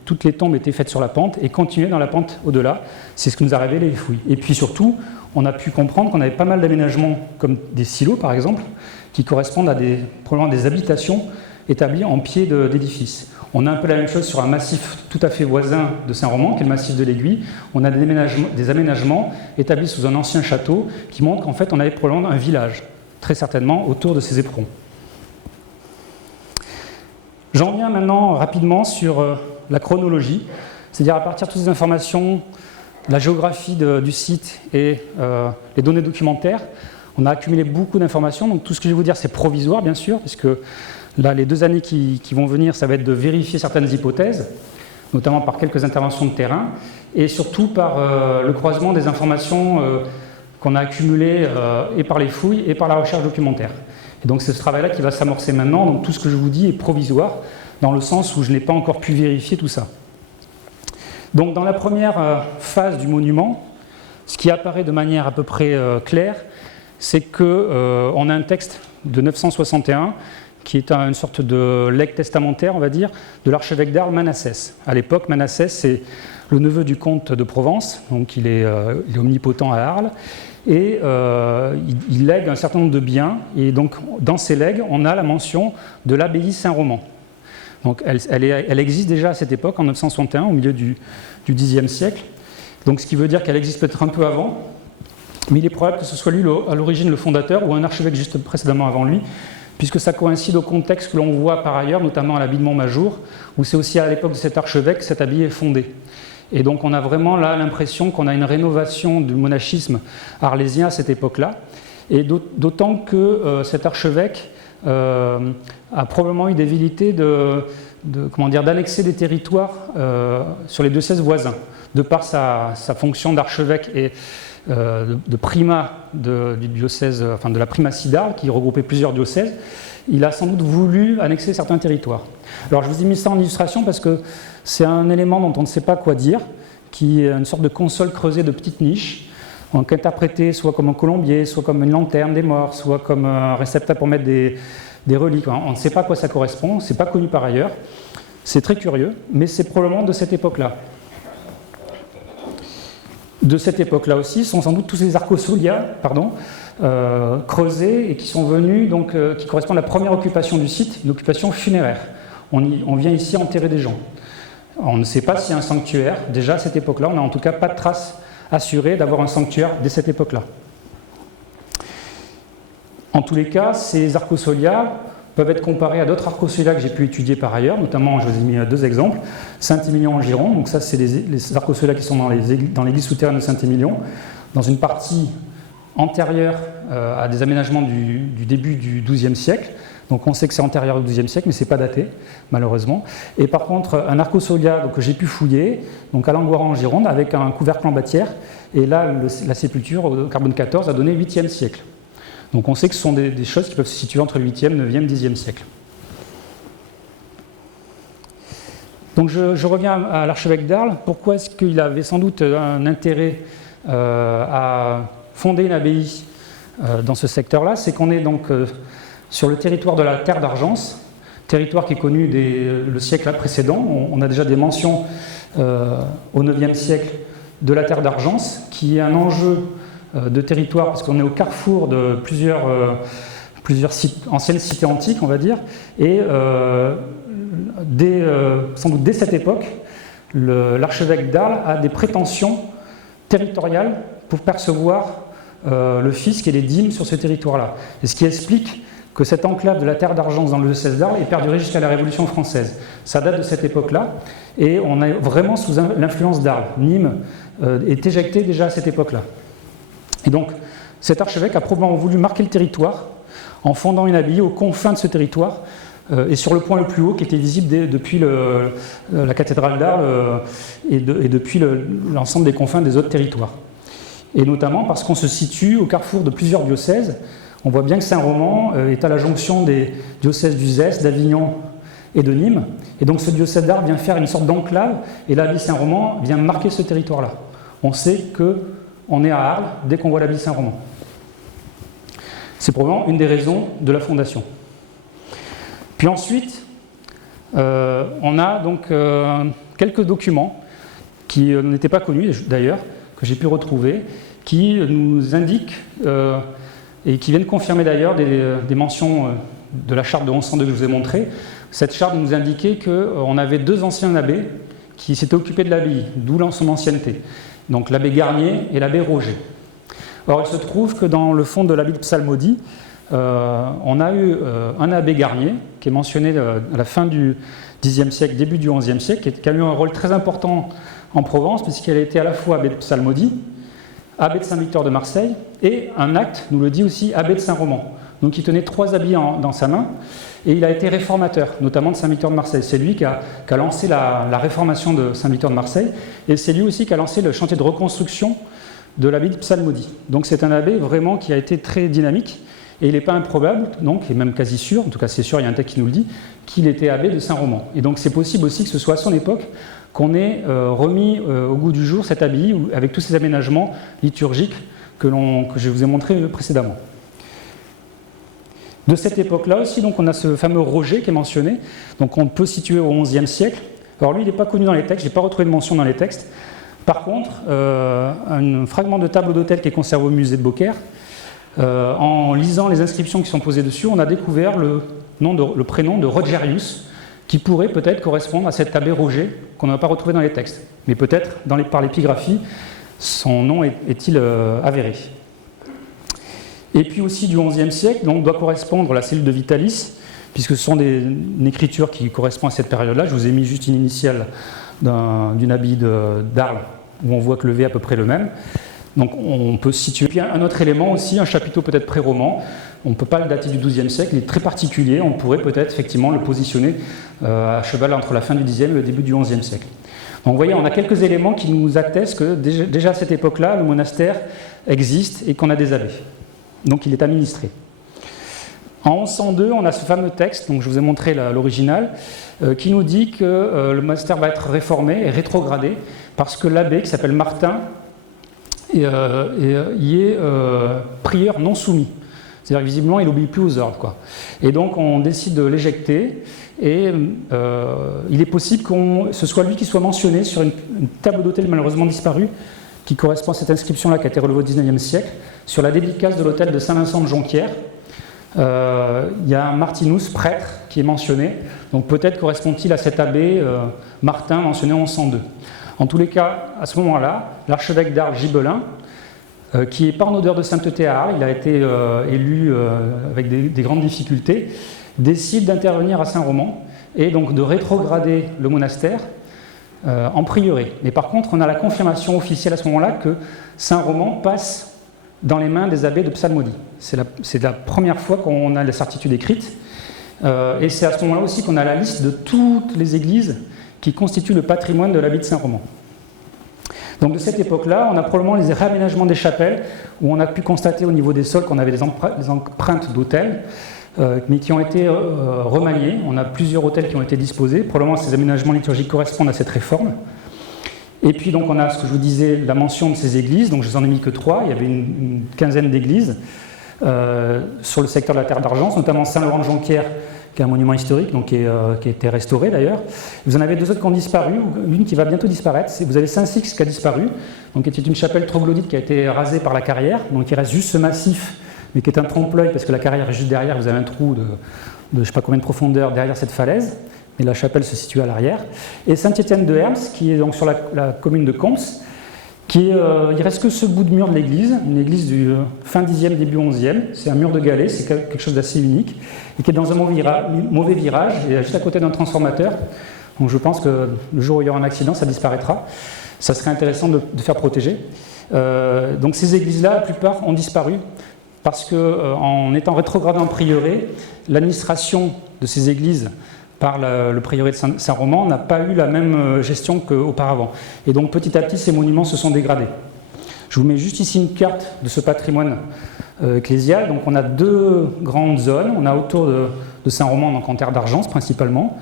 toutes les tombes étaient faites sur la pente et continuaient dans la pente au-delà. C'est ce que nous a révélé les fouilles. Et puis surtout, on a pu comprendre qu'on avait pas mal d'aménagements, comme des silos par exemple, qui correspondent à probablement des habitations établies en pied d'édifices. On a un peu la même chose sur un massif tout à fait voisin de Saint-Roman, qui est le massif de l'Aiguille. On a des aménagements établis sous un ancien château qui montrent qu'en fait on avait probablement un village, très certainement autour de ces éperons. J'en viens maintenant rapidement sur la chronologie, c'est-à-dire à partir de toutes ces informations, la géographie du site et les données documentaires, on a accumulé beaucoup d'informations. Donc tout ce que je vais vous dire, c'est provisoire, bien sûr, puisque là, les 2 années qui vont venir, ça va être de vérifier certaines hypothèses, notamment par quelques interventions de terrain, et surtout par le croisement des informations qu'on a accumulées et par les fouilles et par la recherche documentaire. Et donc c'est ce travail-là qui va s'amorcer maintenant. Donc tout ce que je vous dis est provisoire, dans le sens où je n'ai pas encore pu vérifier tout ça. Donc dans la première phase du monument, ce qui apparaît de manière à peu près claire, c'est qu'on a un texte de 961 qui est une sorte de legs testamentaire, on va dire, de l'archevêque d'Arles Manassès. À l'époque, Manassès, c'est le neveu du comte de Provence, donc il est omnipotent à Arles, et il lègue un certain nombre de biens, et donc dans ces legs, on a la mention de l'abbaye Saint-Roman. Donc elle existe déjà à cette époque, en 961, au milieu du Xe siècle, donc ce qui veut dire qu'elle existe peut-être un peu avant, mais il est probable que ce soit lui à l'origine le fondateur ou un archevêque juste précédemment avant lui, puisque ça coïncide au contexte que l'on voit par ailleurs, notamment à l'abbaye de Montmajour, où c'est aussi à l'époque de cet archevêque que cette abbaye est fondée. Et donc on a vraiment là l'impression qu'on a une rénovation du monachisme arlésien à cette époque-là, et d'autant que cet archevêque a probablement eu des velléités d'annexer des territoires sur les diocèses voisins, de par sa fonction d'archevêque et de primat du diocèse, enfin de la primatie d'Arles, qui regroupait plusieurs diocèses. Il a sans doute voulu annexer certains territoires. Alors je vous ai mis ça en illustration parce que c'est un élément dont on ne sait pas quoi dire, qui est une sorte de console creusée de petites niches, donc interprétée soit comme un colombier, soit comme une lanterne des morts, soit comme un réceptacle pour mettre des reliques. On ne sait pas à quoi ça correspond, c'est pas connu par ailleurs. C'est très curieux, mais c'est probablement de cette époque-là. De cette époque-là aussi sont sans doute tous ces arcosolia, creusés et qui sont venus, donc, qui correspondent à la première occupation du site, une occupation funéraire. On vient ici enterrer des gens. On ne sait pas s'il y a un sanctuaire. Déjà à cette époque-là, on n'a en tout cas pas de trace assurée d'avoir un sanctuaire dès cette époque-là. En tous les cas, ces arcosolia peuvent être comparés à d'autres arcosolia que j'ai pu étudier par ailleurs, notamment, je vous ai mis 2 exemples, Saint-Émilion en Gironde, donc ça c'est les arcosolia qui sont dans l'église souterraine de Saint-Émilion, dans une partie antérieure à des aménagements du début du XIIe siècle, donc on sait que c'est antérieur au XIIe siècle, mais ce n'est pas daté, malheureusement. Et par contre, un arcosolia que j'ai pu fouiller, donc à Langoiran en Gironde, avec un couvercle en bâtière, et là la sépulture au carbone 14 a donné 8e siècle. Donc on sait que ce sont des choses qui peuvent se situer entre le 8e, 9e, 10e siècle. Donc je reviens à l'archevêque d'Arles. Pourquoi est-ce qu'il avait sans doute un intérêt à fonder une abbaye dans ce secteur-là? C'est qu'on est donc sur le territoire de la terre d'Argence, territoire qui est connu le siècle précédent. On a déjà des mentions au 9e siècle de la terre d'Argence, qui est un enjeu de territoire, parce qu'on est au carrefour de plusieurs anciennes cités antiques, on va dire, et sans doute dès cette époque, l'archevêque d'Arles a des prétentions territoriales pour percevoir le fisc et les dîmes sur ce territoire-là. Et ce qui explique que cette enclave de la terre d'Argence dans le diocèse d'Arles est perdurée jusqu'à la Révolution française. Ça date de cette époque-là, et on est vraiment sous l'influence d'Arles. Nîmes est éjecté déjà à cette époque-là. Et donc, cet archevêque a probablement voulu marquer le territoire en fondant une abbaye aux confins de ce territoire, et sur le point le plus haut qui était visible depuis la cathédrale d'Arles et depuis l'ensemble des confins des autres territoires. Et notamment parce qu'on se situe au carrefour de plusieurs diocèses. On voit bien que Saint-Roman est à la jonction des diocèses d'Uzès, d'Avignon et de Nîmes. Et donc ce diocèse d'Arles vient faire une sorte d'enclave, et l'abbaye Saint-Roman vient marquer ce territoire-là. On sait qu'on est à Arles dès qu'on voit l'abbaye Saint-Roman. C'est probablement une des raisons de la fondation. Puis ensuite, on a donc quelques documents qui n'étaient pas connus d'ailleurs, que j'ai pu retrouver, qui nous indiquent et qui viennent confirmer d'ailleurs des mentions de la charte de 1102 que je vous ai montré. Cette charte nous indiquait qu'on avait 2 anciens abbés qui s'étaient occupés de l'abbaye, d'où son ancienneté. Donc l'abbé Garnier et l'abbé Roger. Or, il se trouve que dans le fond de l'abbaye de Psalmodie, on a eu un abbé Garnier, qui est mentionné à la fin du Xe siècle, début du XIe siècle, qui a eu un rôle très important en Provence, puisqu'il a été à la fois abbé de Psalmodie, abbé de Saint-Victor de Marseille, et un acte nous le dit aussi, abbé de Saint-Roman. Donc il tenait 3 habits dans sa main, et il a été réformateur, notamment de Saint-Victor de Marseille. C'est lui qui a lancé la réformation de Saint-Victor de Marseille, et c'est lui aussi qui a lancé le chantier de reconstruction de l'abbaye de Psalmodie. Donc c'est un abbé vraiment qui a été très dynamique, et il n'est pas improbable, donc, et même quasi sûr, en tout cas c'est sûr, il y a un texte qui nous le dit, qu'il était abbé de Saint-Roman. Et donc c'est possible aussi que ce soit à son époque qu'on ait remis au goût du jour cette abbaye avec tous ces aménagements liturgiques que je vous ai montrés précédemment. De cette époque-là aussi, donc, on a ce fameux Roger qui est mentionné, donc on peut situer au XIe siècle. Alors lui, il n'est pas connu dans les textes, je n'ai pas retrouvé de mention dans les textes. Par contre, un fragment de tableau d'autel qui est conservé au musée de Beaucaire, en lisant les inscriptions qui sont posées dessus, on a découvert le prénom de Rogerius, qui pourrait peut-être correspondre à cet abbé Roger qu'on n'a pas retrouvé dans les textes. Mais peut-être, par l'épigraphie, son nom est-il avéré. Et puis aussi du XIe siècle, donc doit correspondre à la cellule de Vitalis, puisque ce sont une écriture qui correspond à cette période-là. Je vous ai mis juste une initiale d'une abbaye d'Arles, où on voit que le V est à peu près le même. Donc on peut situer. Puis un autre élément aussi, un chapiteau peut-être pré-roman. On ne peut pas le dater du XIIe siècle, il est très particulier. On pourrait peut-être effectivement le positionner à cheval entre la fin du Xe et le début du XIe siècle. Donc vous voyez, on a quelques éléments qui nous attestent que déjà à cette époque-là, le monastère existe et qu'on a des abbés. Donc il est administré. En 1102, on a ce fameux texte, donc je vous ai montré l'original, qui nous dit que le monastère va être réformé et rétrogradé parce que l'abbé, qui s'appelle Martin, y est prieur non soumis. C'est-à-dire que visiblement, il n'obéit plus aux ordres, quoi. Et donc, on décide de l'éjecter, et il est possible que ce soit lui qui soit mentionné sur une table d'autel malheureusement disparue, qui correspond à cette inscription-là qui a été relevée au XIXe siècle, sur la dédicace de l'autel de Saint-Vincent de Jonquière. Il y a un Martinus, prêtre, qui est mentionné. Donc peut-être correspond-il à cet abbé Martin mentionné en 1102. En tous les cas, à ce moment-là, l'archevêque d'Arles, Gibelin, qui n'est pas en odeur de sainteté à Arles, il a été élu avec des grandes difficultés, décide d'intervenir à Saint-Roman et donc de rétrograder le monastère en prieuré. Mais par contre, on a la confirmation officielle à ce moment-là que Saint-Roman passe dans les mains des abbés de Psalmodie. C'est la première fois qu'on a la certitude écrite. Et c'est à ce moment-là aussi qu'on a la liste de toutes les églises qui constituent le patrimoine de l'abbaye de Saint-Roman. Donc de cette époque-là, on a probablement les réaménagements des chapelles, où on a pu constater au niveau des sols qu'on avait des empreintes d'autels, mais qui ont été remaniés. On a plusieurs autels qui ont été disposés. Probablement ces aménagements liturgiques correspondent à cette réforme. Et puis donc on a, ce que je vous disais, la mention de ces églises. Donc je vous en ai mis que 3. Il y avait une quinzaine d'églises sur le secteur de la Terre d'Argence, notamment Saint-Laurent-de-Jonquière, qui est un monument historique, donc qui a été restauré d'ailleurs. Vous en avez 2 autres qui ont disparu, l'une qui va bientôt disparaître. Vous avez Saint-Six qui a disparu, donc qui était une chapelle troglodyte qui a été rasée par la carrière, donc il reste juste ce massif, mais qui est un trompe-l'œil parce que la carrière est juste derrière. Vous avez un trou de je ne sais pas combien de profondeur derrière cette falaise, mais la chapelle se situe à l'arrière. Et Saint-Étienne de Herms, qui est donc sur la commune de Comps, Il reste que ce bout de mur de l'église, une église du fin 10e, début 11e. C'est un mur de galets, c'est quelque chose d'assez unique, et qui est dans un mauvais virage, et juste à côté d'un transformateur. Donc je pense que le jour où il y aura un accident, ça disparaîtra. Ça serait intéressant de faire protéger. Donc ces églises-là, la plupart ont disparu, parce qu'en étant rétrogradé en prieuré, l'administration de ces églises par le prieuré de Saint-Roman n'a pas eu la même gestion qu'auparavant. Et donc petit à petit, ces monuments se sont dégradés. Je vous mets juste ici une carte de ce patrimoine ecclésial. Donc on a deux grandes zones. On a autour de Saint-Roman, donc en terre d'Argence principalement.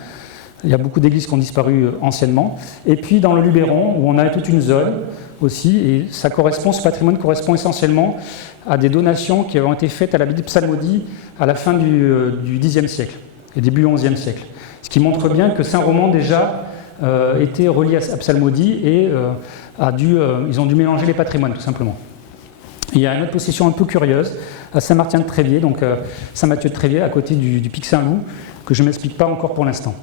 Il y a beaucoup d'églises qui ont disparu anciennement. Et puis dans le Luberon, où on a toute une zone aussi, et ce patrimoine correspond essentiellement à des donations qui ont été faites à l'abbaye de Psalmodie à la fin du Xe siècle et début XIe siècle. Ce qui montre bien que Saint-Roman déjà était relié à Psalmodie et ils ont dû mélanger les patrimoines tout simplement. Il y a une autre possession un peu curieuse à Saint-Martin de Tréviers, donc Saint-Mathieu de Tréviers, à côté du Pic Saint-Loup, que je ne m'explique pas encore pour l'instant.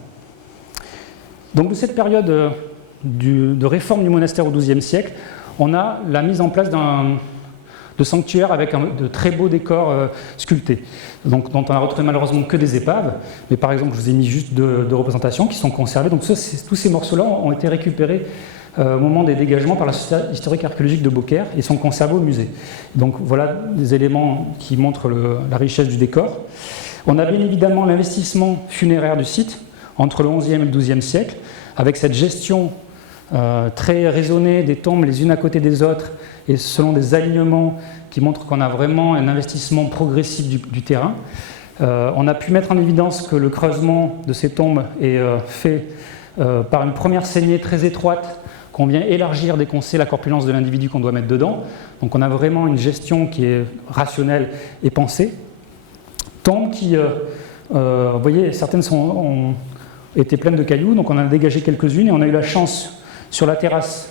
Donc de cette période de réforme du monastère au XIIe siècle, on a la mise en place de sanctuaires avec de très beaux décors sculptés, donc, dont on a retrouvé malheureusement que des épaves, mais par exemple je vous ai mis juste deux représentations qui sont conservées. Donc tous ces morceaux-là ont été récupérés au moment des dégagements par la Société historique archéologique de Beaucaire et sont conservés au musée. Donc voilà des éléments qui montrent la richesse du décor. On a bien évidemment l'investissement funéraire du site entre le XIe et le XIIe siècle, avec cette gestion très raisonnée des tombes les unes à côté des autres et selon des alignements qui montrent qu'on a vraiment un investissement progressif du terrain. On a pu mettre en évidence que le creusement de ces tombes est fait par une première saignée très étroite qu'on vient élargir dès qu'on sait la corpulence de l'individu qu'on doit mettre dedans. Donc on a vraiment une gestion qui est rationnelle et pensée. Tombes qui, vous voyez, certaines ont été pleines de cailloux, donc on en a dégagé quelques-unes et on a eu la chance sur la terrasse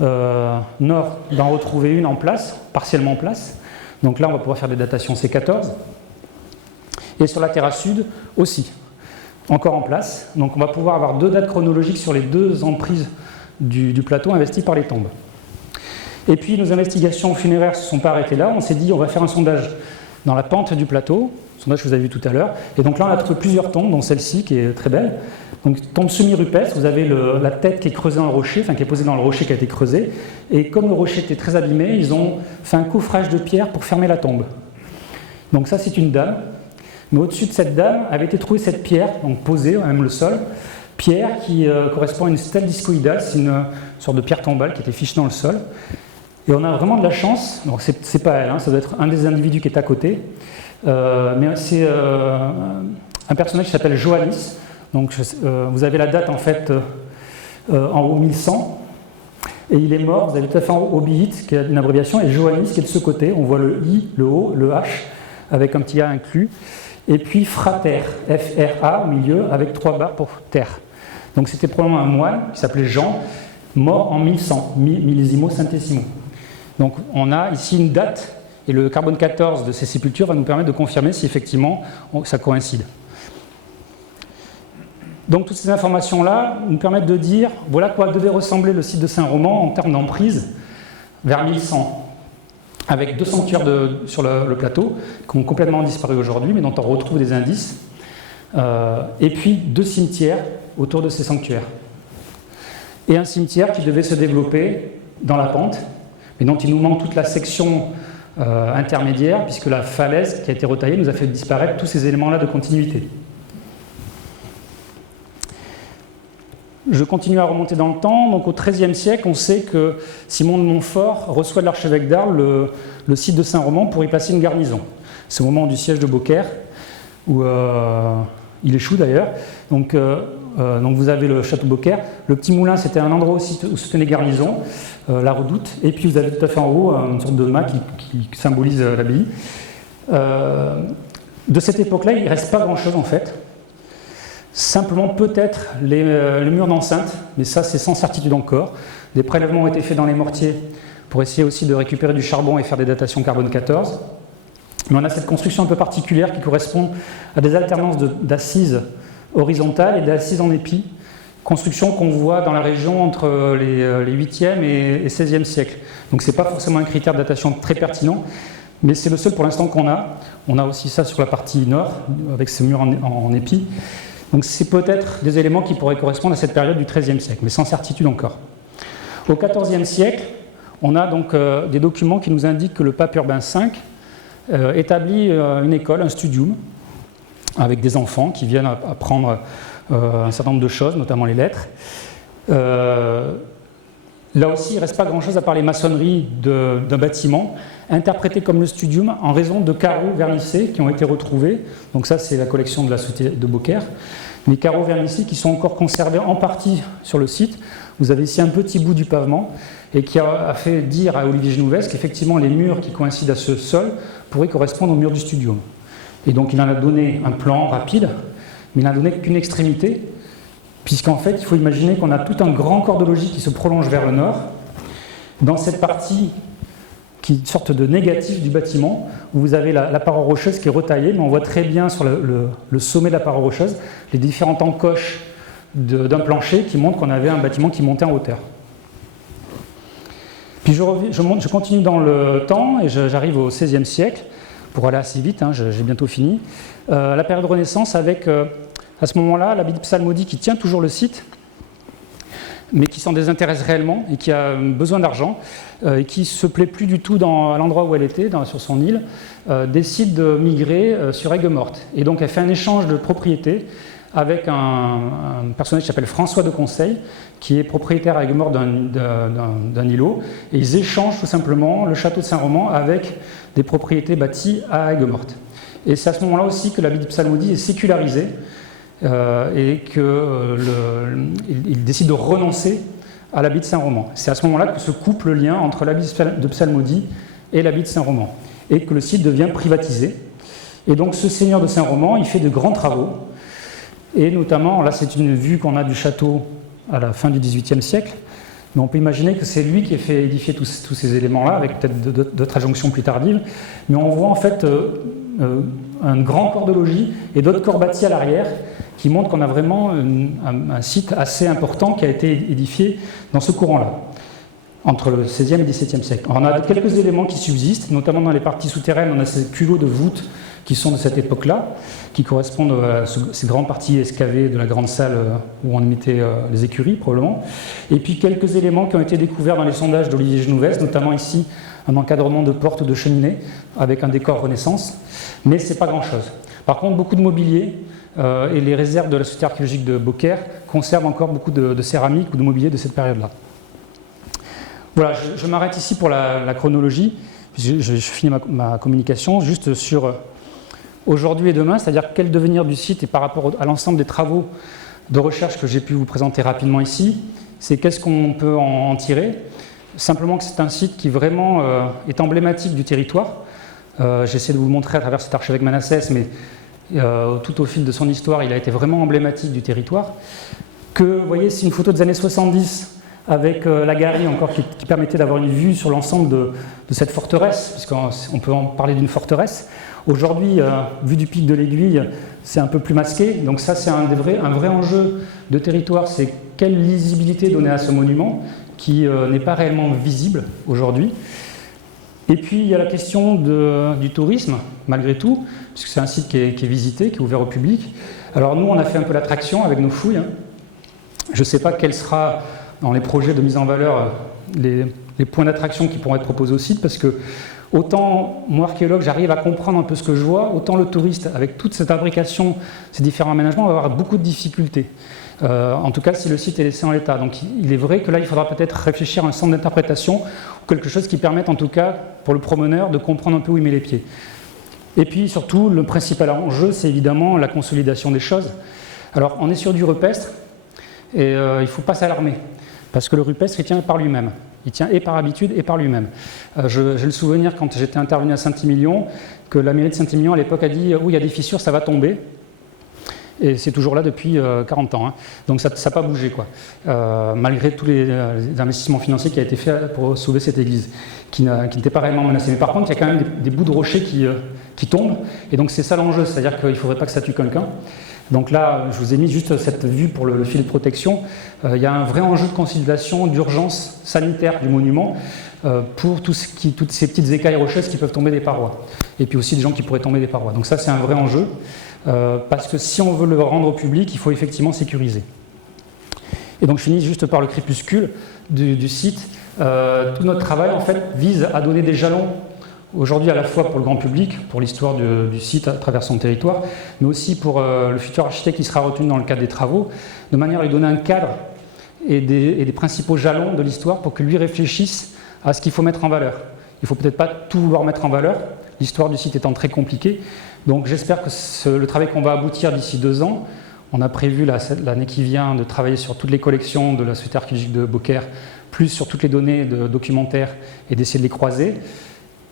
nord d'en retrouver une en place, partiellement en place. Donc là on va pouvoir faire des datations C14. Et sur la terrasse sud aussi, encore en place. Donc on va pouvoir avoir deux dates chronologiques sur les deux emprises du plateau investies par les tombes. Et puis nos investigations funéraires ne se sont pas arrêtées là, on s'est dit on va faire un sondage dans la pente du plateau, sondage que vous avez vu tout à l'heure, et donc là on a trouvé plusieurs tombes, dont celle-ci qui est très belle. Donc tombe semi-rupestre, vous avez la tête qui est creusée dans le rocher, enfin qui est posée dans le rocher qui a été creusé, et comme le rocher était très abîmé, ils ont fait un coffrage de pierre pour fermer la tombe. Donc ça c'est une dame, mais au-dessus de cette dame avait été trouvée cette pierre, donc posée, même le sol, pierre qui correspond à une stèle discoïdale, c'est une sorte de pierre tombale qui était fichée dans le sol. Et on a vraiment de la chance, donc c'est pas elle, hein, ça doit être un des individus qui est à côté, mais c'est un personnage qui s'appelle Johannis. Donc vous avez la date en fait en haut 1100, et il est mort, vous avez tout à fait en haut Obihit, qui est une abréviation, et Johannis qui est de ce côté, on voit le I, le O, le H, avec un petit A inclus, et puis Frater, F-R-A au milieu, avec 3 barres pour terre. Donc c'était probablement un moine qui s'appelait Jean, mort en 1100, millésimo centésimo. Donc on a ici une date, et le carbone 14 de ces sépultures va nous permettre de confirmer si effectivement ça coïncide. Donc toutes ces informations-là nous permettent de dire voilà à quoi devait ressembler le site de Saint-Roman en termes d'emprise vers 1100, avec 2 sanctuaires sur le plateau qui ont complètement disparu aujourd'hui, mais dont on retrouve des indices, et puis 2 cimetières autour de ces sanctuaires. Et un cimetière qui devait se développer dans la pente, mais dont il nous manque toute la section intermédiaire, puisque la falaise qui a été retaillée nous a fait disparaître tous ces éléments-là de continuité. Je continue à remonter dans le temps. Donc au XIIIe siècle, on sait que Simon de Montfort reçoit de l'archevêque d'Arles le site de Saint-Roman pour y placer une garnison. C'est au moment du siège de Beaucaire, où il échoue d'ailleurs. Donc vous avez le château de Beaucaire. Le petit moulin, c'était un endroit aussi où se tenait garnison, la redoute. Et puis vous avez tout à fait en haut une sorte de mât qui symbolise l'abbaye. De cette époque-là, il ne reste pas grand-chose en fait. Simplement peut-être les murs d'enceinte, mais ça c'est sans certitude encore. Des prélèvements ont été faits dans les mortiers pour essayer aussi de récupérer du charbon et faire des datations carbone 14. Mais on a cette construction un peu particulière qui correspond à des alternances d'assises horizontales et d'assises en épi construction qu'on voit dans la région entre les 8e et 16e siècles. Donc ce n'est pas forcément un critère de datation très pertinent, mais c'est le seul pour l'instant qu'on a. On a aussi ça sur la partie nord, avec ce mur en épi. Donc c'est peut-être des éléments qui pourraient correspondre à cette période du XIIIe siècle, mais sans certitude encore. Au XIVe siècle, on a donc des documents qui nous indiquent que le pape Urbain V établit une école, un studium, avec des enfants qui viennent apprendre un certain nombre de choses, notamment les lettres. Là aussi, il ne reste pas grand-chose à part les maçonneries d'un bâtiment, interprété comme le studium en raison de carreaux vernissés qui ont été retrouvés. Donc ça, c'est la collection de la société de Beaucaire. Les carreaux vernissés qui sont encore conservés en partie sur le site. Vous avez ici un petit bout du pavement et qui a fait dire à Olivier Genouvès qu'effectivement les murs qui coïncident à ce sol pourraient correspondre aux murs du studium. Et donc il en a donné un plan rapide, mais il n'en a donné qu'une extrémité, puisqu'en fait il faut imaginer qu'on a tout un grand corps de logis qui se prolonge vers le nord. Dans cette partie qui est une sorte de négatif du bâtiment, où vous avez la paroi rocheuse qui est retaillée, mais on voit très bien sur le sommet de la paroi rocheuse les différentes encoches d'un plancher qui montrent qu'on avait un bâtiment qui montait en hauteur. Puis je continue dans le temps et j'arrive au XVIe siècle, pour aller assez vite, hein, j'ai bientôt fini. La période Renaissance avec, à ce moment-là, l'abbaye de Psalmodie qui tient toujours le site, mais qui s'en désintéresse réellement et qui a besoin d'argent et qui ne se plaît plus du tout à l'endroit où elle était, sur son île, décide de migrer sur Aigues-Mortes. Et donc elle fait un échange de propriétés avec un personnage qui s'appelle François de Conseil, qui est propriétaire à Aigues-Mortes d'un îlot, et ils échangent tout simplement le château de Saint-Roman avec des propriétés bâties à Aigues-Mortes. Et c'est à ce moment-là aussi que l'abbaye de Psalmodie est sécularisée, et qu'il décide de renoncer à l'abbaye de Saint-Roman. C'est à ce moment-là que se coupe le lien entre l'abbaye de Psalmodie et l'abbaye de Saint-Roman, et que le site devient privatisé. Et donc ce seigneur de Saint-Roman, il fait de grands travaux, et notamment, là c'est une vue qu'on a du château à la fin du XVIIIe siècle, mais on peut imaginer que c'est lui qui a fait édifier tous ces éléments-là, avec peut-être d'autres adjonctions plus tardives, mais on voit en fait un grand corps de logis et d'autres corps bâtis à l'arrière, qui montre qu'on a vraiment un site assez important qui a été édifié dans ce courant-là, entre le XVIe et le XVIIe siècle. On a quelques éléments qui subsistent, notamment dans les parties souterraines, on a ces culots de voûtes qui sont de cette époque-là, qui correspondent à ces grandes parties excavées de la grande salle où on mettait les écuries, probablement. Et puis quelques éléments qui ont été découverts dans les sondages d'Olivier Genouvès, notamment ici, un encadrement de portes de cheminée avec un décor Renaissance, mais c'est pas grand-chose. Par contre, beaucoup de mobilier, et les réserves de la Société archéologique de Beaucaire conservent encore beaucoup de céramique ou de mobilier de cette période-là. Voilà, je m'arrête ici pour la chronologie. Je finis ma communication juste sur aujourd'hui et demain, c'est-à-dire quel devenir du site et par rapport à l'ensemble des travaux de recherche que j'ai pu vous présenter rapidement ici. C'est qu'est-ce qu'on peut en tirer. Simplement que c'est un site qui vraiment est emblématique du territoire. J'essaie de vous le montrer à travers cet archevêque Manassès, mais tout au fil de son histoire, il a été vraiment emblématique du territoire. Vous voyez, c'est une photo des années 70 avec la galerie encore qui permettait d'avoir une vue sur l'ensemble de cette forteresse, puisqu'on peut en parler d'une forteresse. Aujourd'hui, vu du pic de l'Aiguille, c'est un peu plus masqué. Donc ça, c'est un vrai enjeu de territoire, c'est quelle lisibilité donner à ce monument qui n'est pas réellement visible aujourd'hui. Et puis il y a la question du tourisme, malgré tout, puisque c'est un site qui est visité, qui est ouvert au public. Alors nous, on a fait un peu l'attraction avec nos fouilles. Je ne sais pas quel sera, dans les projets de mise en valeur, les points d'attraction qui pourront être proposés au site, parce que autant, moi archéologue, j'arrive à comprendre un peu ce que je vois, autant le touriste, avec toute cette imbrication, ces différents aménagements, va avoir beaucoup de difficultés. En tout cas, si le site est laissé en l'état. Donc il est vrai que là, il faudra peut-être réfléchir à un centre d'interprétation, ou quelque chose qui permette, en tout cas, pour le promeneur, de comprendre un peu où il met les pieds. Et puis, surtout, le principal enjeu, c'est évidemment la consolidation des choses. Alors, on est sur du rupestre, et il ne faut pas s'alarmer, parce que le rupestre, il tient par lui-même. Il tient et par habitude et par lui-même. J'ai le souvenir, quand j'étais intervenu à Saint-Émilion, que la mairie de Saint-Émilion, à l'époque, a dit « Oui, il y a des fissures, ça va tomber ». Et c'est toujours là depuis 40 ans. Hein. Donc ça n'a pas bougé, quoi. Malgré tous les investissements financiers qui ont été faits pour sauver cette église, qui n'était pas réellement menacée. Mais par contre, il y a quand même des bouts de rochers qui tombent. Et donc c'est ça l'enjeu, c'est-à-dire qu'il ne faudrait pas que ça tue quelqu'un. Donc là, je vous ai mis juste cette vue pour le filet de protection. Il y a un vrai enjeu de consolidation d'urgence sanitaire du monument pour toutes ces petites écailles rocheuses qui peuvent tomber des parois. Et puis aussi des gens qui pourraient tomber des parois. Donc ça, c'est un vrai enjeu, parce que si on veut le rendre au public, il faut effectivement sécuriser. Et donc je finis juste par le crépuscule du site. Tout notre travail, en fait, vise à donner des jalons aujourd'hui à la fois pour le grand public, pour l'histoire du site à travers son territoire, mais aussi pour le futur architecte qui sera retenu dans le cadre des travaux, de manière à lui donner un cadre et des principaux jalons de l'histoire pour que lui réfléchisse à ce qu'il faut mettre en valeur. Il ne faut peut-être pas tout vouloir mettre en valeur, l'histoire du site étant très compliquée. Donc j'espère que le travail qu'on va aboutir d'ici 2 ans, on a prévu l'année qui vient de travailler sur toutes les collections de la Société archéologique de Beaucaire, plus sur toutes les données documentaires et d'essayer de les croiser.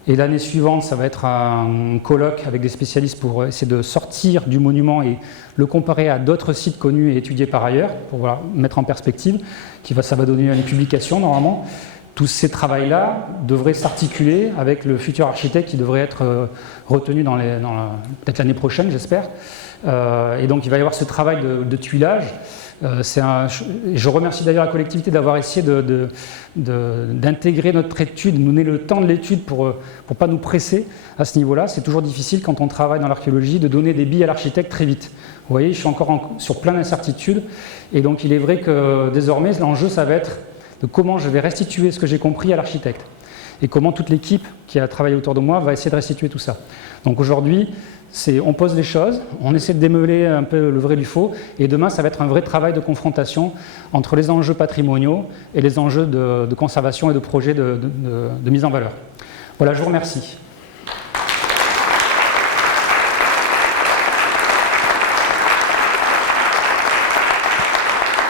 Et l'année suivante, ça va être un colloque avec des spécialistes pour essayer de sortir du monument et le comparer à d'autres sites connus et étudiés par ailleurs, pour mettre en perspective. Ça va donner une publication normalement. Tous ces travaux-là devraient s'articuler avec le futur architecte qui devrait être retenu peut-être l'année prochaine, j'espère. Et donc il va y avoir ce travail de tuilage. Je remercie d'ailleurs la collectivité d'avoir essayé d'intégrer notre étude, nous donner le temps de l'étude pour ne pas nous presser à ce niveau-là. C'est toujours difficile quand on travaille dans l'archéologie de donner des billes à l'architecte très vite. Vous voyez, je suis encore sur plein d'incertitudes. Et donc il est vrai que désormais, l'enjeu, ça va être de comment je vais restituer ce que j'ai compris à l'architecte. Et comment toute l'équipe qui a travaillé autour de moi va essayer de restituer tout ça. Donc aujourd'hui, on pose les choses, on essaie de démêler un peu le vrai du faux, et demain, ça va être un vrai travail de confrontation entre les enjeux patrimoniaux et les enjeux de conservation et de projet de mise en valeur. Voilà, je vous remercie.